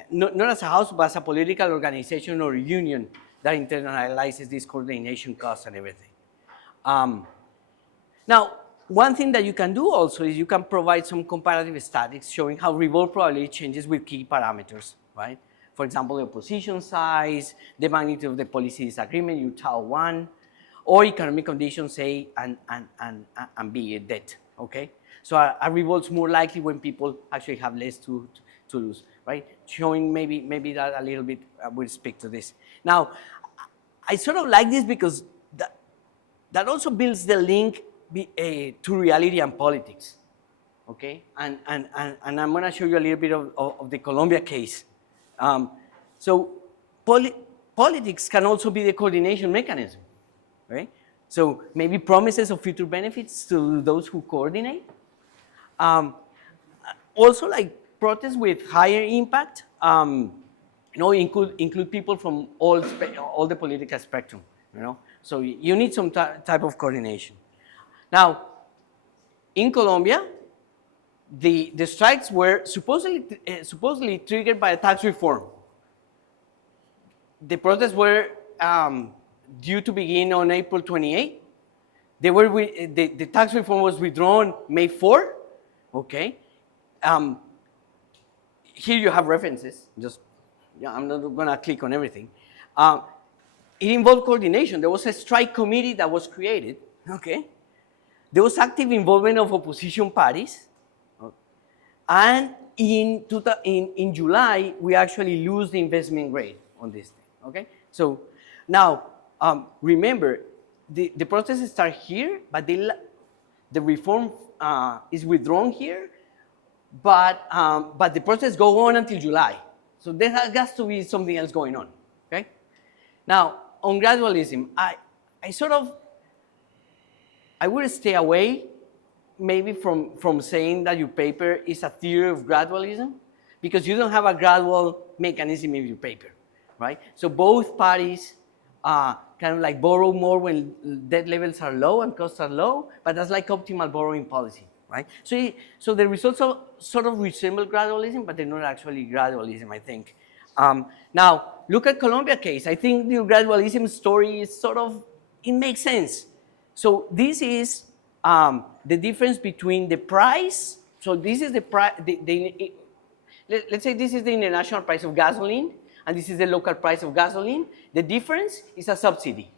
not as a house, but as a political organization or union that internalizes this coordination costs and everything. Now, one thing that you can do also is you can provide some comparative statistics showing how revolt probability changes with key parameters, right? For example, the opposition size, the magnitude of the policy disagreement, you tau 1, or economic conditions A and B, debt, okay? So a revolt's more likely when people actually have less to lose, right? Showing maybe that a little bit will speak to this. Now, I sort of like this because that also builds the link to reality and politics, okay? And I'm going to show you a little bit of the Colombia case. So politics can also be the coordination mechanism, right? So maybe promises of future benefits to those who coordinate. Also, like protests with higher impact, you know, include people from all the political spectrum, you know. So you need some type of coordination. Now, in Colombia, the strikes were supposedly triggered by a tax reform. The protests were due to begin on April 28. The tax reform was withdrawn May 4. Okay. Here you have references. I'm not going to click on everything. It involved coordination. There was a strike committee that was created. Okay. There was active involvement of opposition parties. And in July, we actually lose the investment grade on this thing. Okay. So now, remember, the process starts here, but the reform is withdrawn here, but the process goes on until July. So there has to be something else going on, okay? Now, on gradualism, I would stay away maybe from saying that your paper is a theory of gradualism, because you don't have a gradual mechanism in your paper, right? So both parties kind of like borrow more when debt levels are low and costs are low, but that's like optimal borrowing policy, right? So the results sort of resemble gradualism, but they're not actually gradualism, I think. Now, look at Colombia case. I think the gradualism story is sort of, it makes sense. So this is the difference between the price. So this is the price, let's say this is the international price of gasoline, and this is the local price of gasoline. The difference is a subsidy,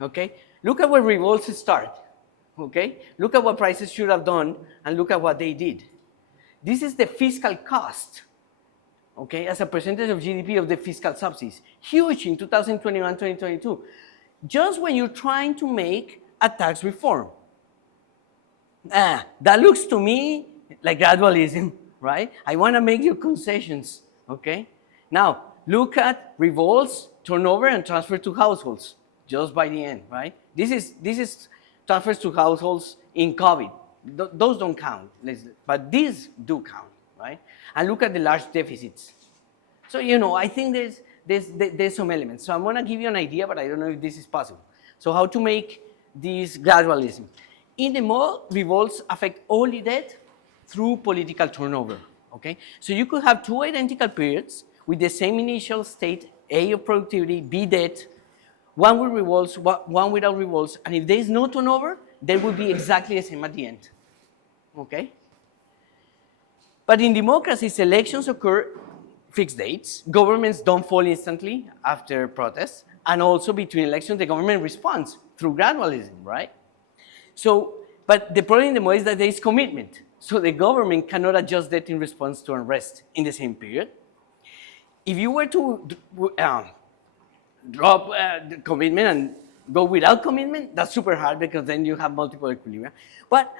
okay? Look at where revolts start, okay? Look at what prices should have done, and look at what they did. This is the fiscal cost, okay, as a percentage of GDP of the fiscal subsidies. Huge in 2021, 2022. Just when you're trying to make a tax reform. That looks to me like gradualism, right? I want to make you concessions, okay? Now, look at revolts, turnover, and transfer to households, just by the end, right? This is transfers to households in COVID. Those don't count, but these do count, right? And look at the large deficits. So, you know, I think there's some elements. So I'm going to give you an idea, but I don't know if this is possible. So how to make this gradualism. In the model, revolts affect only debt through political turnover, okay? So you could have two identical periods with the same initial state, A of productivity, B debt, one with revolts, one without revolts, and if there is no turnover, they will be exactly the same at the end, okay? But in democracies, elections occur fixed dates, governments don't fall instantly after protests, and also between elections, the government responds through gradualism, right? So, but the problem in the model is that there is commitment. So the government cannot adjust debt in response to unrest in the same period. If you were to drop the commitment and go without commitment, that's super hard because then you have multiple equilibria. But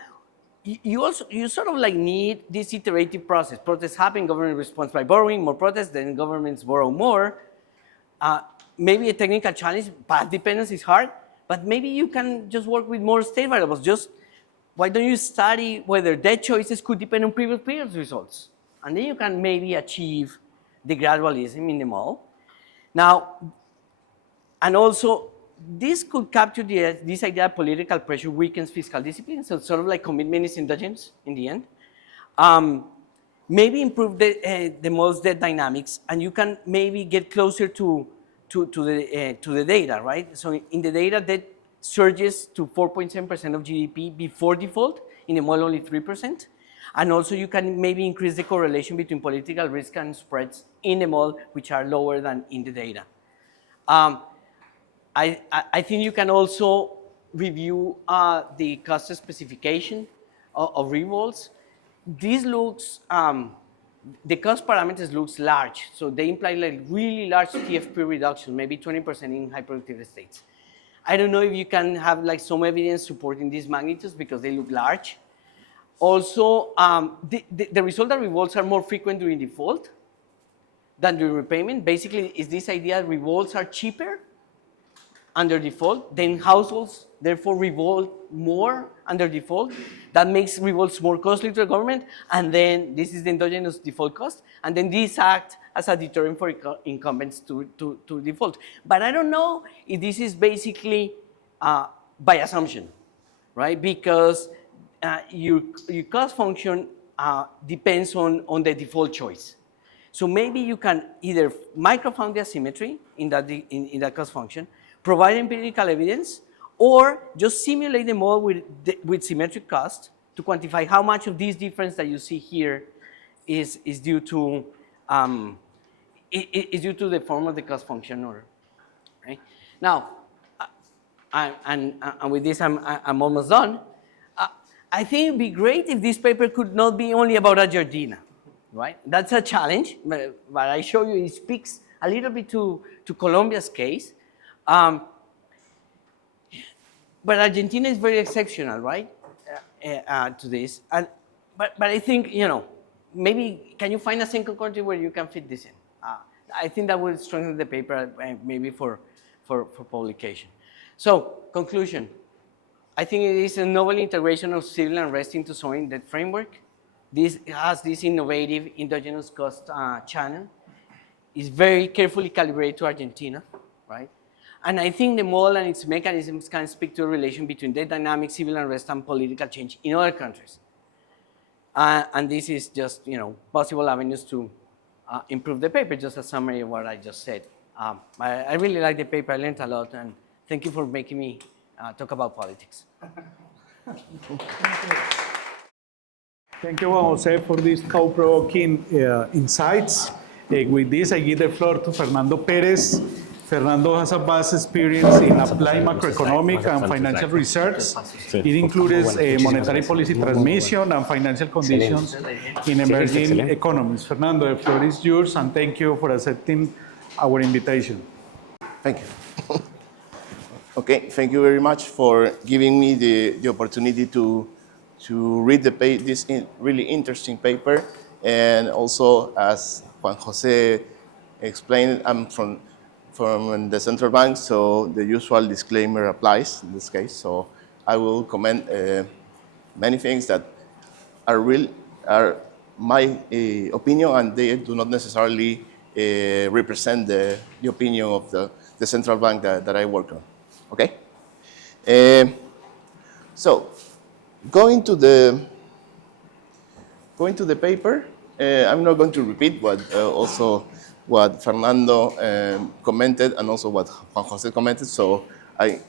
you sort of like need this iterative process. Protests happen, government responds by borrowing, more protests, then governments borrow more. Maybe a technical challenge, path dependence is hard, but maybe you can just work with more state variables. Just why don't you study whether debt choices could depend on previous periods results? And then you can maybe achieve the gradualism in the model. Now, and also, this could capture this idea that political pressure weakens fiscal discipline, so sort of like commitment is endogenous in the end. Maybe improve the model's debt dynamics, and you can maybe get closer to the data, right? So in the data, debt surges to 4.7% of GDP before default, in the model only 3%. And also you can maybe increase the correlation between political risk and spreads in the model, which are lower than in the data. I think you can also review the cost specification of revolts. This looks, the cost parameters looks large, so they imply like really large TFP reduction, maybe 20% in high productivity states. I don't know if you can have like some evidence supporting these magnitudes because they look large. Also, the result that revolts are more frequent during default than during repayment. Basically, is this idea that revolts are cheaper under default, then households therefore revolt more under default. That makes revolts more costly to the government, and then this is the endogenous default cost, and then these act as a deterrent for incumbents to default. But I don't know if this is basically by assumption, right? Because your cost function depends on the default choice. So maybe you can either microfound the asymmetry in that cost function, provide empirical evidence, or just simulate the model with symmetric cost to quantify how much of this difference that you see here is due to the form of the cost function. Right? Now, and with this I'm almost done. I think it'd be great if this paper could not be only about Argentina, right? That's a challenge, but I show you it speaks a little bit to Colombia's case. But Argentina is very exceptional, right, to this. But I think, you know, maybe can you find a single country where you can fit this in? I think that would strengthen the paper maybe for publication. So, conclusion. I think it is a novel integration of civil unrest into sovereign debt framework. This has this innovative endogenous cost channel. It's very carefully calibrated to Argentina, right? And I think the model and its mechanisms can speak to a relation between the dynamic civil unrest and political change in other countries. And this is just, possible avenues to improve the paper, just a summary of what I just said. I really like the paper, I learned a lot, and thank you for making me talk about politics. Thank you, Juan Jose, for these thought-provoking insights. With this, I give the floor to Fernando Pérez. Fernando has a vast experience in applied macroeconomic and financial research. It includes monetary policy transmission and financial conditions in emerging economies. Fernando, the floor is yours, and thank you for accepting our invitation. Thank you. Okay, thank you very much for giving me the opportunity to read this really interesting paper. And also, as Juan Jose explained, I'm from the central bank, so the usual disclaimer applies in this case. So I will comment many things that are my opinion, and they do not necessarily represent the opinion of the central bank that I work on. Okay? So going to the paper, I'm not going to repeat what Fernando commented and also what Juan Jose commented, so I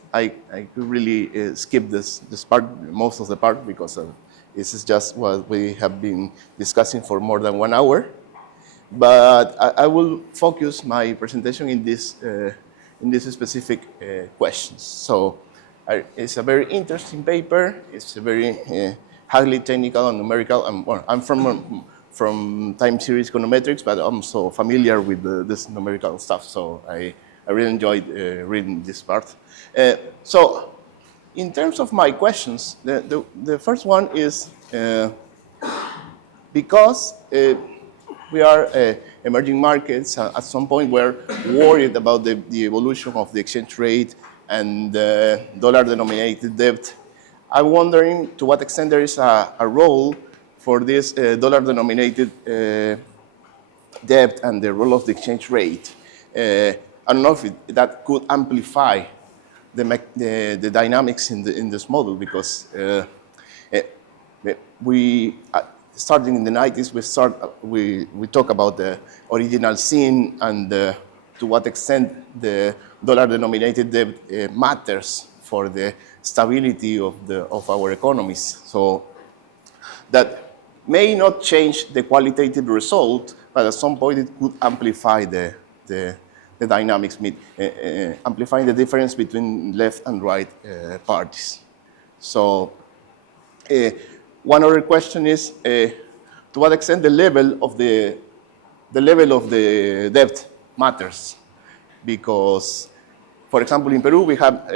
could really skip this part, most of the part, because this is just what we have been discussing for more than 1 hour. But I will focus my presentation in this specific questions. So it's a very interesting paper. It's a very highly technical and numerical. I'm from time series econometrics, but I'm so familiar with this numerical stuff, so I really enjoyed reading this part. So in terms of my questions, the first one is because we are emerging markets, at some point we're worried about the evolution of the exchange rate and dollar-denominated debt. I'm wondering to what extent there is a role for this dollar-denominated debt and the role of the exchange rate. I don't know if that could amplify the dynamics in this model, because we starting in the 90s, we talk about the original sin and to what extent the dollar-denominated debt matters for the stability of our economies. So that may not change the qualitative result, but at some point it could amplify the dynamics, amplifying the difference between left and right parties. So one other question is to what extent the level of the debt matters, because, for example, in Peru we have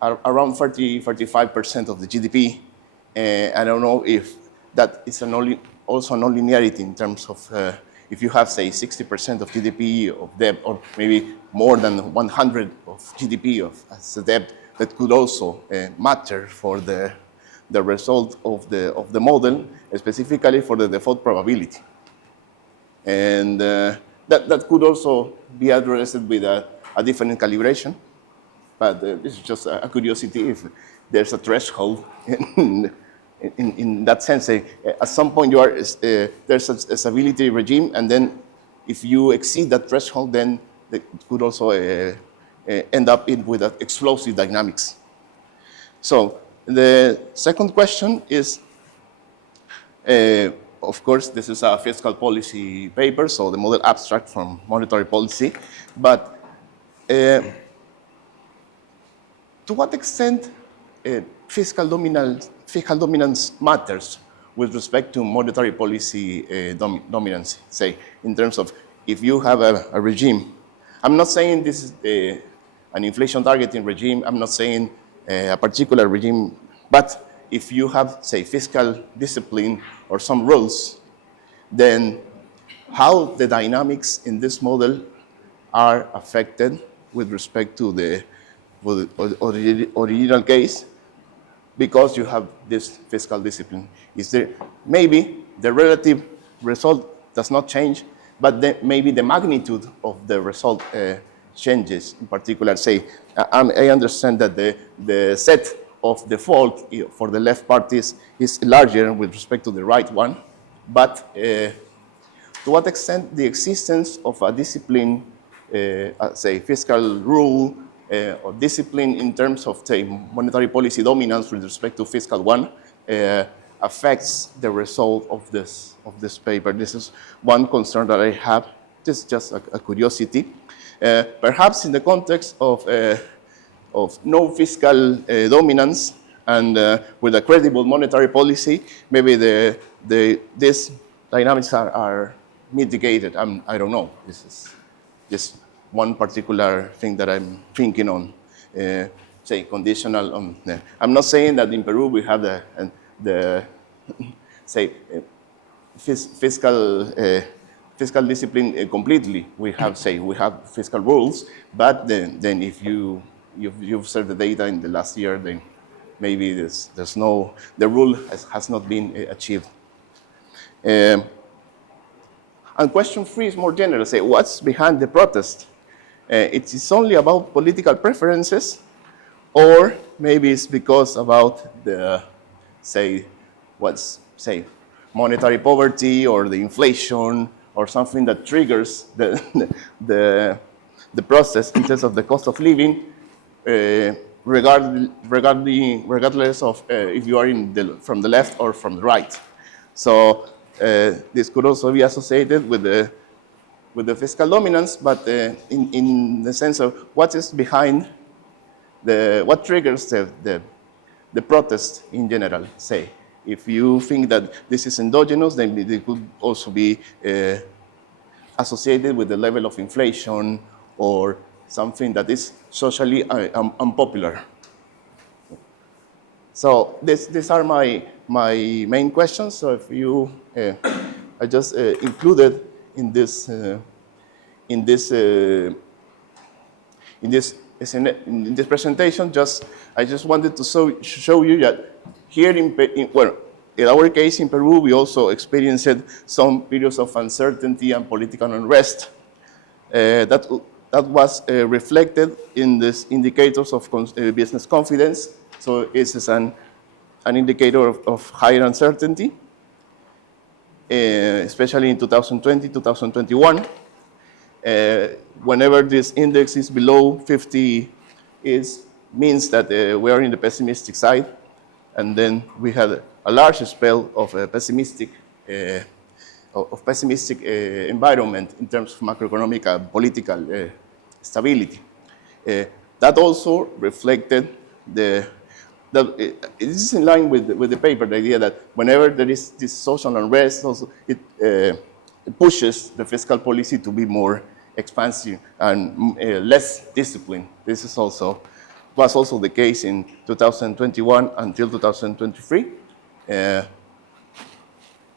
around 35% of the GDP. I don't know if that is also a non-linearity in terms of if you have, say, 60% of GDP of debt, or maybe more than 100 of GDP as a debt, that could also matter for the result of the model, specifically for the default probability. And that could also be addressed with a different calibration. But this is just a curiosity if there's a threshold in that sense. At some point there's a stability regime, and then if you exceed that threshold, then it could also end up with explosive dynamics. So the second question is, of course, this is a fiscal policy paper, so the model abstract from monetary policy, but to what extent fiscal dominance matters with respect to monetary policy dominance, say, in terms of if you have a regime. I'm not saying this is an inflation targeting regime, I'm not saying a particular regime, but if you have, say, fiscal discipline or some rules, then how the dynamics in this model are affected with respect to the original case, because you have this fiscal discipline. Is there, maybe the relative result does not change, but maybe the magnitude of the result changes. In particular, say, I understand that the set of default for the left parties is larger with respect to the right one, but to what extent the existence of a discipline, say, fiscal rule or discipline in terms of, say, monetary policy dominance with respect to fiscal one affects the result of this paper. This is one concern that I have. This is just a curiosity. Perhaps in the context of no fiscal dominance and with a credible monetary policy, maybe these dynamics are mitigated. I don't know. This is just one particular thing that I'm thinking on, say, conditional on. I'm not saying that in Peru we have the say, fiscal discipline completely. We have fiscal rules, but then if you've observed the data in the last year, then maybe the rule has not been achieved. And question 3 is more general. Say, what's behind the protest? It is only about political preferences, or maybe it's because about the, monetary poverty or the inflation or something that triggers the process in terms of the cost of living, regardless of if you are from the left or from the right. So this could also be associated with the fiscal dominance, but in the sense of what is behind what triggers the protest in general. Say, if you think that this is endogenous, then it could also be associated with the level of inflation or something that is socially unpopular. So these are my main questions. So if you, I just included in this presentation, I just wanted to show you that here in our case in Peru, we also experienced some periods of uncertainty and political unrest that was reflected in these indicators of business confidence. So this is an indicator of higher uncertainty, especially in 2020, 2021. Whenever this index is below 50, means that we are in the pessimistic side, and then we had a large spell of pessimistic environment in terms of macroeconomic and political stability. That also reflected it is in line with the paper, the idea that whenever there is this social unrest, also it pushes the fiscal policy to be more expansive and less disciplined. This is was also the case in 2021 until 2023.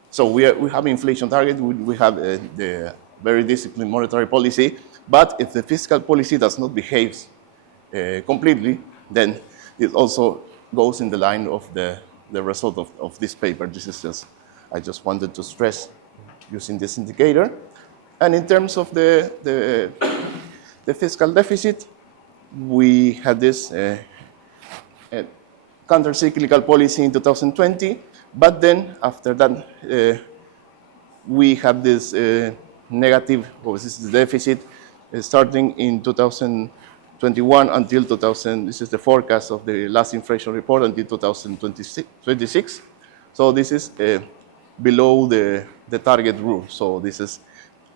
So we have inflation target, we have the very disciplined monetary policy, but if the fiscal policy does not behave completely, then it also goes in the line of the result of this paper. This is I just wanted to stress using this indicator. And in terms of the fiscal deficit, we had this counter-cyclical policy in 2020, but then after that, we have this negative deficit starting in 2021 until 2000. This is the forecast of the last inflation report until 2026. So this is below the target rule. So this is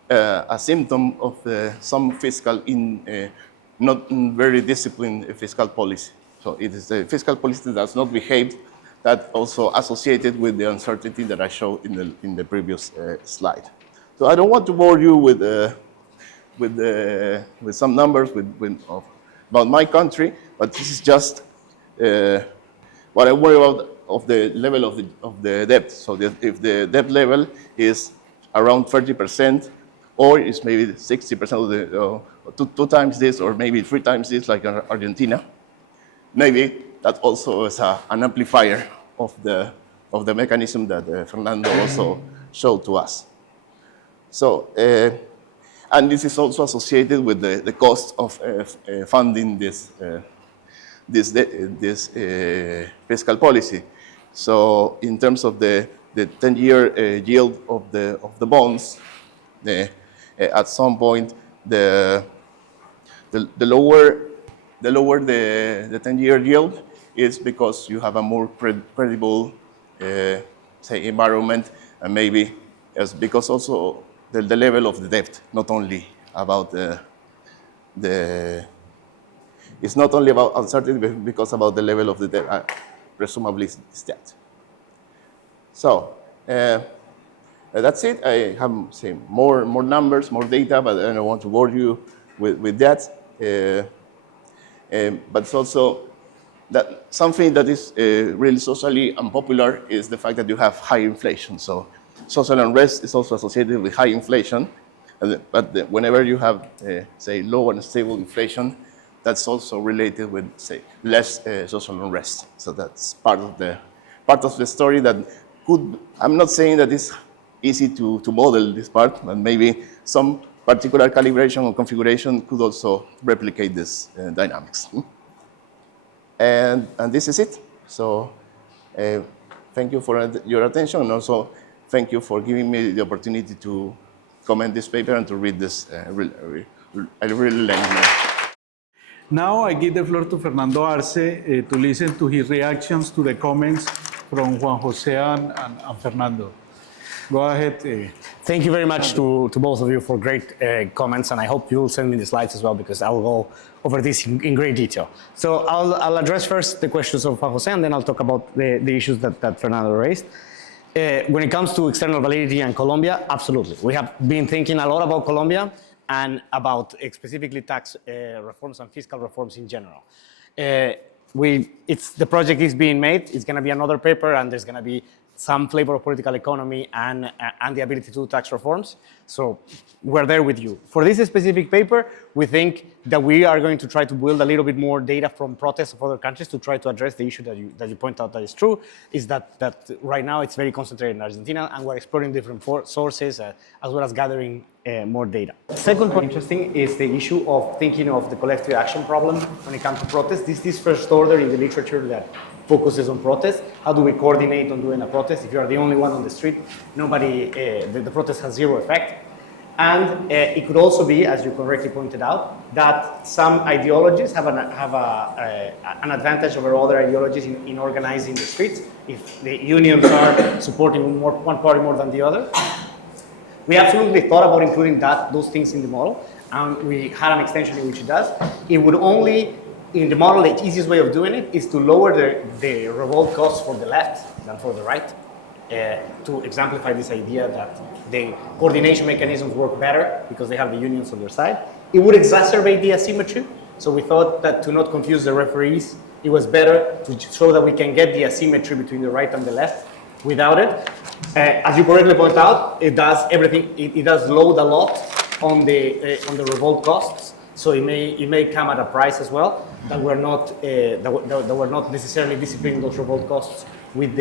a symptom of some fiscal not very disciplined fiscal policy. So it is the fiscal policy that does not behave, that also associated with the uncertainty that I showed in the previous slide. So I don't want to bore you with some numbers about my country, but this is just what I worry about of the level of the debt. So if the debt level is around 30%, or it's maybe 60% of the two times this, or maybe 3 times this, like Argentina, maybe that also is an amplifier of the mechanism that Fernando also showed to us. So And this is also associated with the cost of funding this fiscal policy. So in terms of the 10-year yield of the bonds, at some point the lower the 10-year yield is because you have a more credible say environment, and maybe it's because also the level of the debt, not only about it's not only about uncertainty, because about the level of the debt, presumably is debt. So that's it. I have say more numbers, more data, but I don't want to bore you with that. But it's also that something that is really socially unpopular is the fact that you have high inflation. So social unrest is also associated with high inflation, but whenever you have, say, low and stable inflation, that's also related with, say, less social unrest. So that's part of the story that could. I'm not saying that it's easy to model this part, but maybe some particular calibration or configuration could also replicate this dynamics. And this is it. So thank you for your attention, and also thank you for giving me the opportunity to comment this paper and to read this. I really learned more. Now I give the floor to Fernando Arce to listen to his reactions to the comments from Juan José and Fernando. Go ahead. Thank you very much to both of you for great comments, and I hope you'll send me the slides as well, because I'll go over this in great detail. So I'll address first the questions of Juan José, and then I'll talk about the issues that Fernando raised. When it comes to external validity and Colombia, absolutely. We have been thinking a lot about Colombia and about specifically tax reforms and fiscal reforms in general. The project is being made. It's going to be another paper, and there's going to be some flavor of political economy and the ability to do tax reforms. So we're there with you. For this specific paper, we think that we are going to try to build a little bit more data from protests of other countries to try to address the issue that you point out that is true, is that right now it's very concentrated in Argentina, and we're exploring different sources as well as gathering more data. Second point interesting is the issue of thinking of the collective action problem when it comes to protests. This is first order in the literature that focuses on protests. How do we coordinate on doing a protest? If you are the only one on the street, the protest has zero effect. And it could also be, as you correctly pointed out, that some ideologies have an advantage over other ideologies in organizing the streets. If the unions are supporting one party more than the other. We absolutely thought about including those things in the model, and we had an extension in which it does. It would only, in the model, the easiest way of doing it is to lower the revolt costs for the left than for the right, to exemplify this idea that the coordination mechanisms work better because they have the unions on their side. It would exacerbate the asymmetry, so we thought that to not confuse the referees, it was better to show that we can get the asymmetry between the right and the left without it. As you correctly point out, it does everything. It does load a lot on the revolt costs, so it may come at a price as well that we're not necessarily disciplining those revolt costs with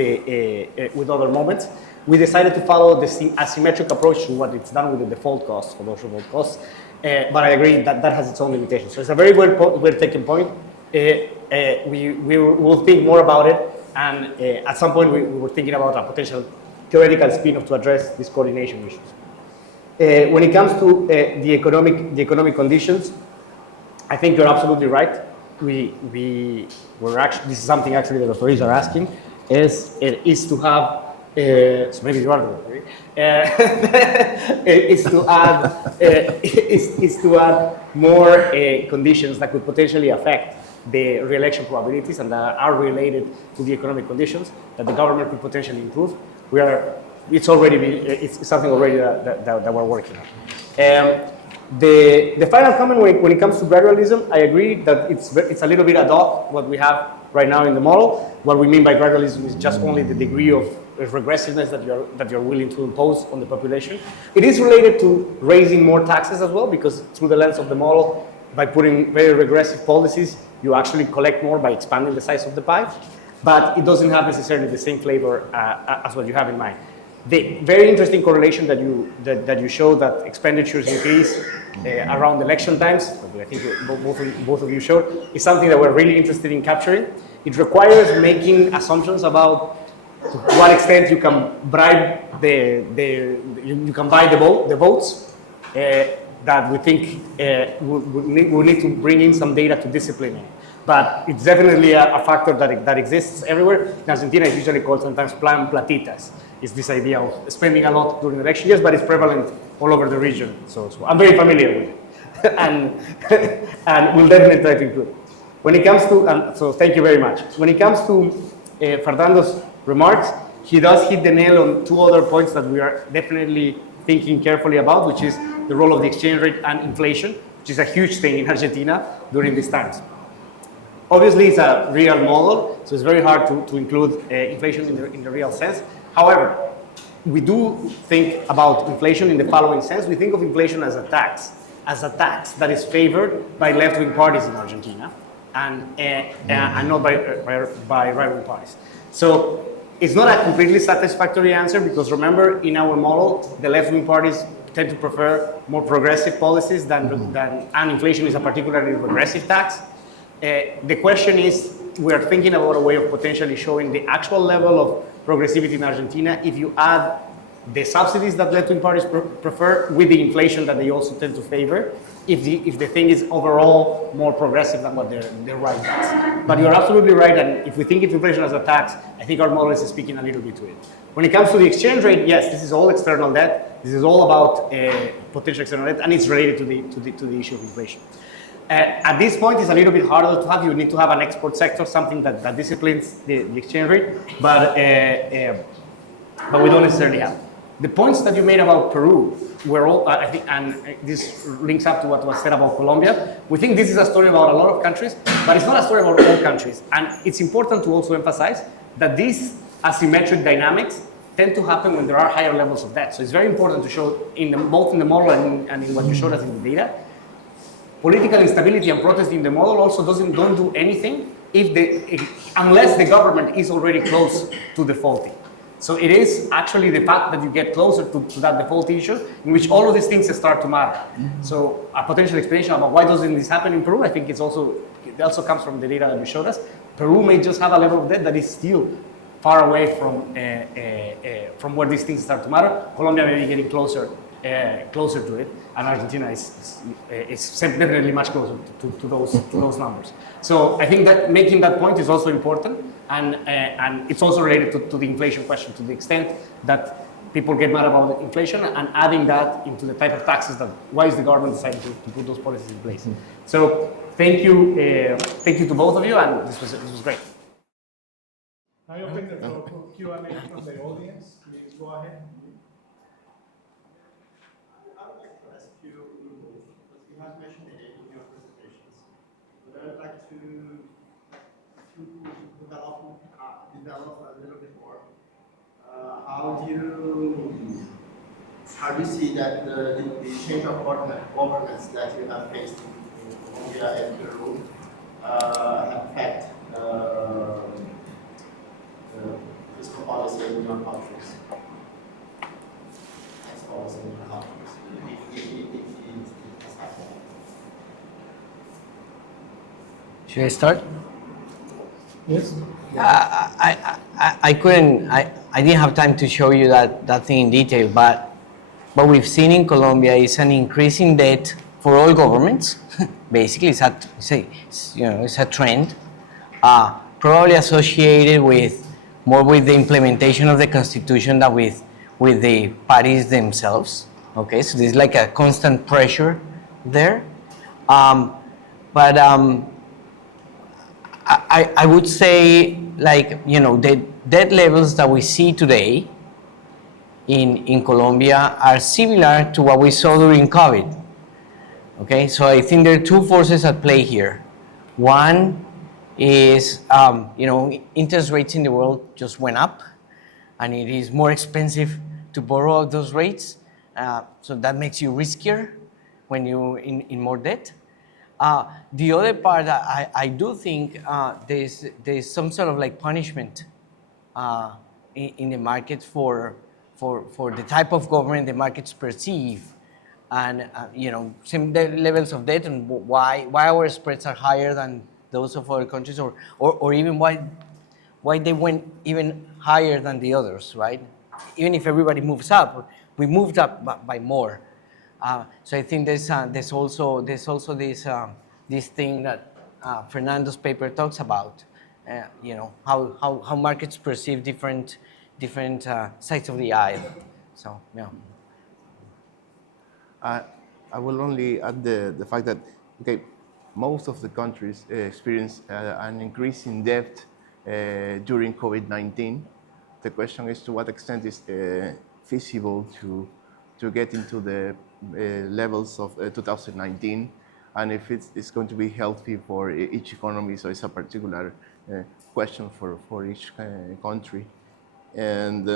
other moments. We decided to follow the asymmetric approach to what it's done with the default costs for those revolt costs, but I agree that has its own limitations. So it's a very well-taken point. We will think more about it, and at some point we were thinking about a potential theoretical spin-off to address these coordination issues. When it comes to the economic conditions, I think you're absolutely right. This is something actually the authorities are asking, is to have, so maybe you are the authority, is to add more conditions that could potentially affect the re-election probabilities and that are related to the economic conditions that the government could potentially improve. It's something already that we're working on. The final comment when it comes to gradualism, I agree that it's a little bit ad hoc what we have right now in the model. What we mean by gradualism is just only the degree of regressiveness that you're willing to impose on the population. It is related to raising more taxes as well, because through the lens of the model, by putting very regressive policies, you actually collect more by expanding the size of the pie, but it doesn't have necessarily the same flavor as what you have in mind. The very interesting correlation that you show, that expenditures increase around election times, I think both of you showed, is something that we're really interested in capturing. It requires making assumptions about to what extent you can bribe you can buy the votes that we think we need to bring in some data to discipline it. But it's definitely a factor that exists everywhere. In Argentina, it's usually called sometimes plan platitas. It's this idea of spending a lot during election years, but it's prevalent all over the region. So I'm very familiar with it, and we'll definitely try to include it. When it comes to, so thank you very much. When it comes to Fernando's remarks, he does hit the nail on two other points that we are definitely thinking carefully about, which is the role of the exchange rate and inflation, which is a huge thing in Argentina during these times. Obviously, it's a real model, so it's very hard to include inflation in the real sense. However, we do think about inflation in the following sense. We think of inflation as a tax that is favored by left-wing parties in Argentina and not by right-wing parties. So it's not a completely satisfactory answer because remember, in our model, the left-wing parties tend to prefer more progressive policies and inflation is a particularly regressive tax. The question is, we are thinking about a way of potentially showing the actual level of progressivity in Argentina if you add the subsidies that left-wing parties prefer with the inflation that they also tend to favor, if the thing is overall more progressive than what their right tax. But you're absolutely right, and if we think of inflation as a tax, I think our model is speaking a little bit to it. When it comes to the exchange rate, yes, this is all external debt. This is all about potential external debt, and it's related to the issue of inflation. At this point, it's a little bit harder to have. You need to have an export sector, something that disciplines the exchange rate, but we don't necessarily have. The points that you made about Peru were all, I think, and this links up to what was said about Colombia. We think this is a story about a lot of countries, but it's not a story about all countries. And it's important to also emphasize that these asymmetric dynamics tend to happen when there are higher levels of debt. So it's very important to show, both in the model and in what you showed us in the data, political instability and protest in the model also don't do anything unless the government is already close to defaulting. So it is actually the fact that you get closer to that default issue in which all of these things start to matter. So a potential explanation about why doesn't this happen in Peru, I think it also comes from the data that you showed us. Peru may just have a level of debt that is still far away from where these things start to matter. Colombia may be getting closer to it, and Argentina is definitely much closer to those numbers. So I think that making that point is also important, and it's also related to the inflation question, to the extent that people get mad about inflation and adding that into the type of taxes that why is the government deciding to put those policies in place. So thank you to both of you, and this was great. I open the floor for Q&A from the audience. Please go ahead. I would like to ask you, because you have mentioned it in your presentations, but I would like to develop a little bit more. How do you see that the change of governments that you have faced in Colombia and Peru affect fiscal policy in your countries? Tax policy in your countries, if it has happened. Should I start? Yes. I didn't have time to show you that thing in detail, but what we've seen in Colombia is an increasing debt for all governments. Basically, it's a trend, probably associated more with the implementation of the constitution than with the parties themselves. Okay, so there's like a constant pressure there, but I would say, the debt levels that we see today in Colombia are similar to what we saw during COVID. Okay, so I think there are two forces at play here. One is, interest rates in the world just went up, and it is more expensive to borrow at those rates. So that makes you riskier when you're in more debt. The other part, I do think there's some sort of punishment in the market for the type of government the markets perceive and same levels of debt, and why our spreads are higher than those of other countries, or even why they went even higher than the others, right? Even if everybody moves up, we moved up by more. So I think there's also this thing that Fernando's paper talks about. How markets perceive different sides of the aisle. So yeah. I will only add the fact that, okay, most of the countries experience an increase in debt during COVID-19. The question is to what extent is feasible to get into the levels of 2019, and if it's going to be healthy for each economy. So it's a particular question for each country. And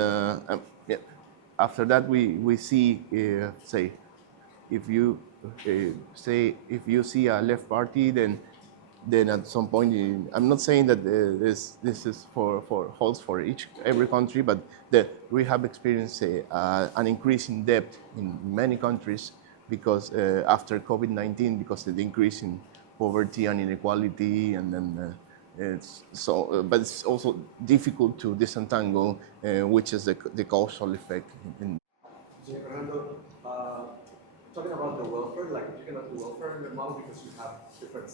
yeah, after that, we see, say, if you see a left party, then at some point, I'm not saying that this is holds for every country, but we have experienced an increase in debt in many countries because after COVID-19, because of the increase in poverty and inequality, and then but it's also difficult to disentangle which is the causal effect. Fernando, talking about the welfare, like you cannot do welfare in the model because you have different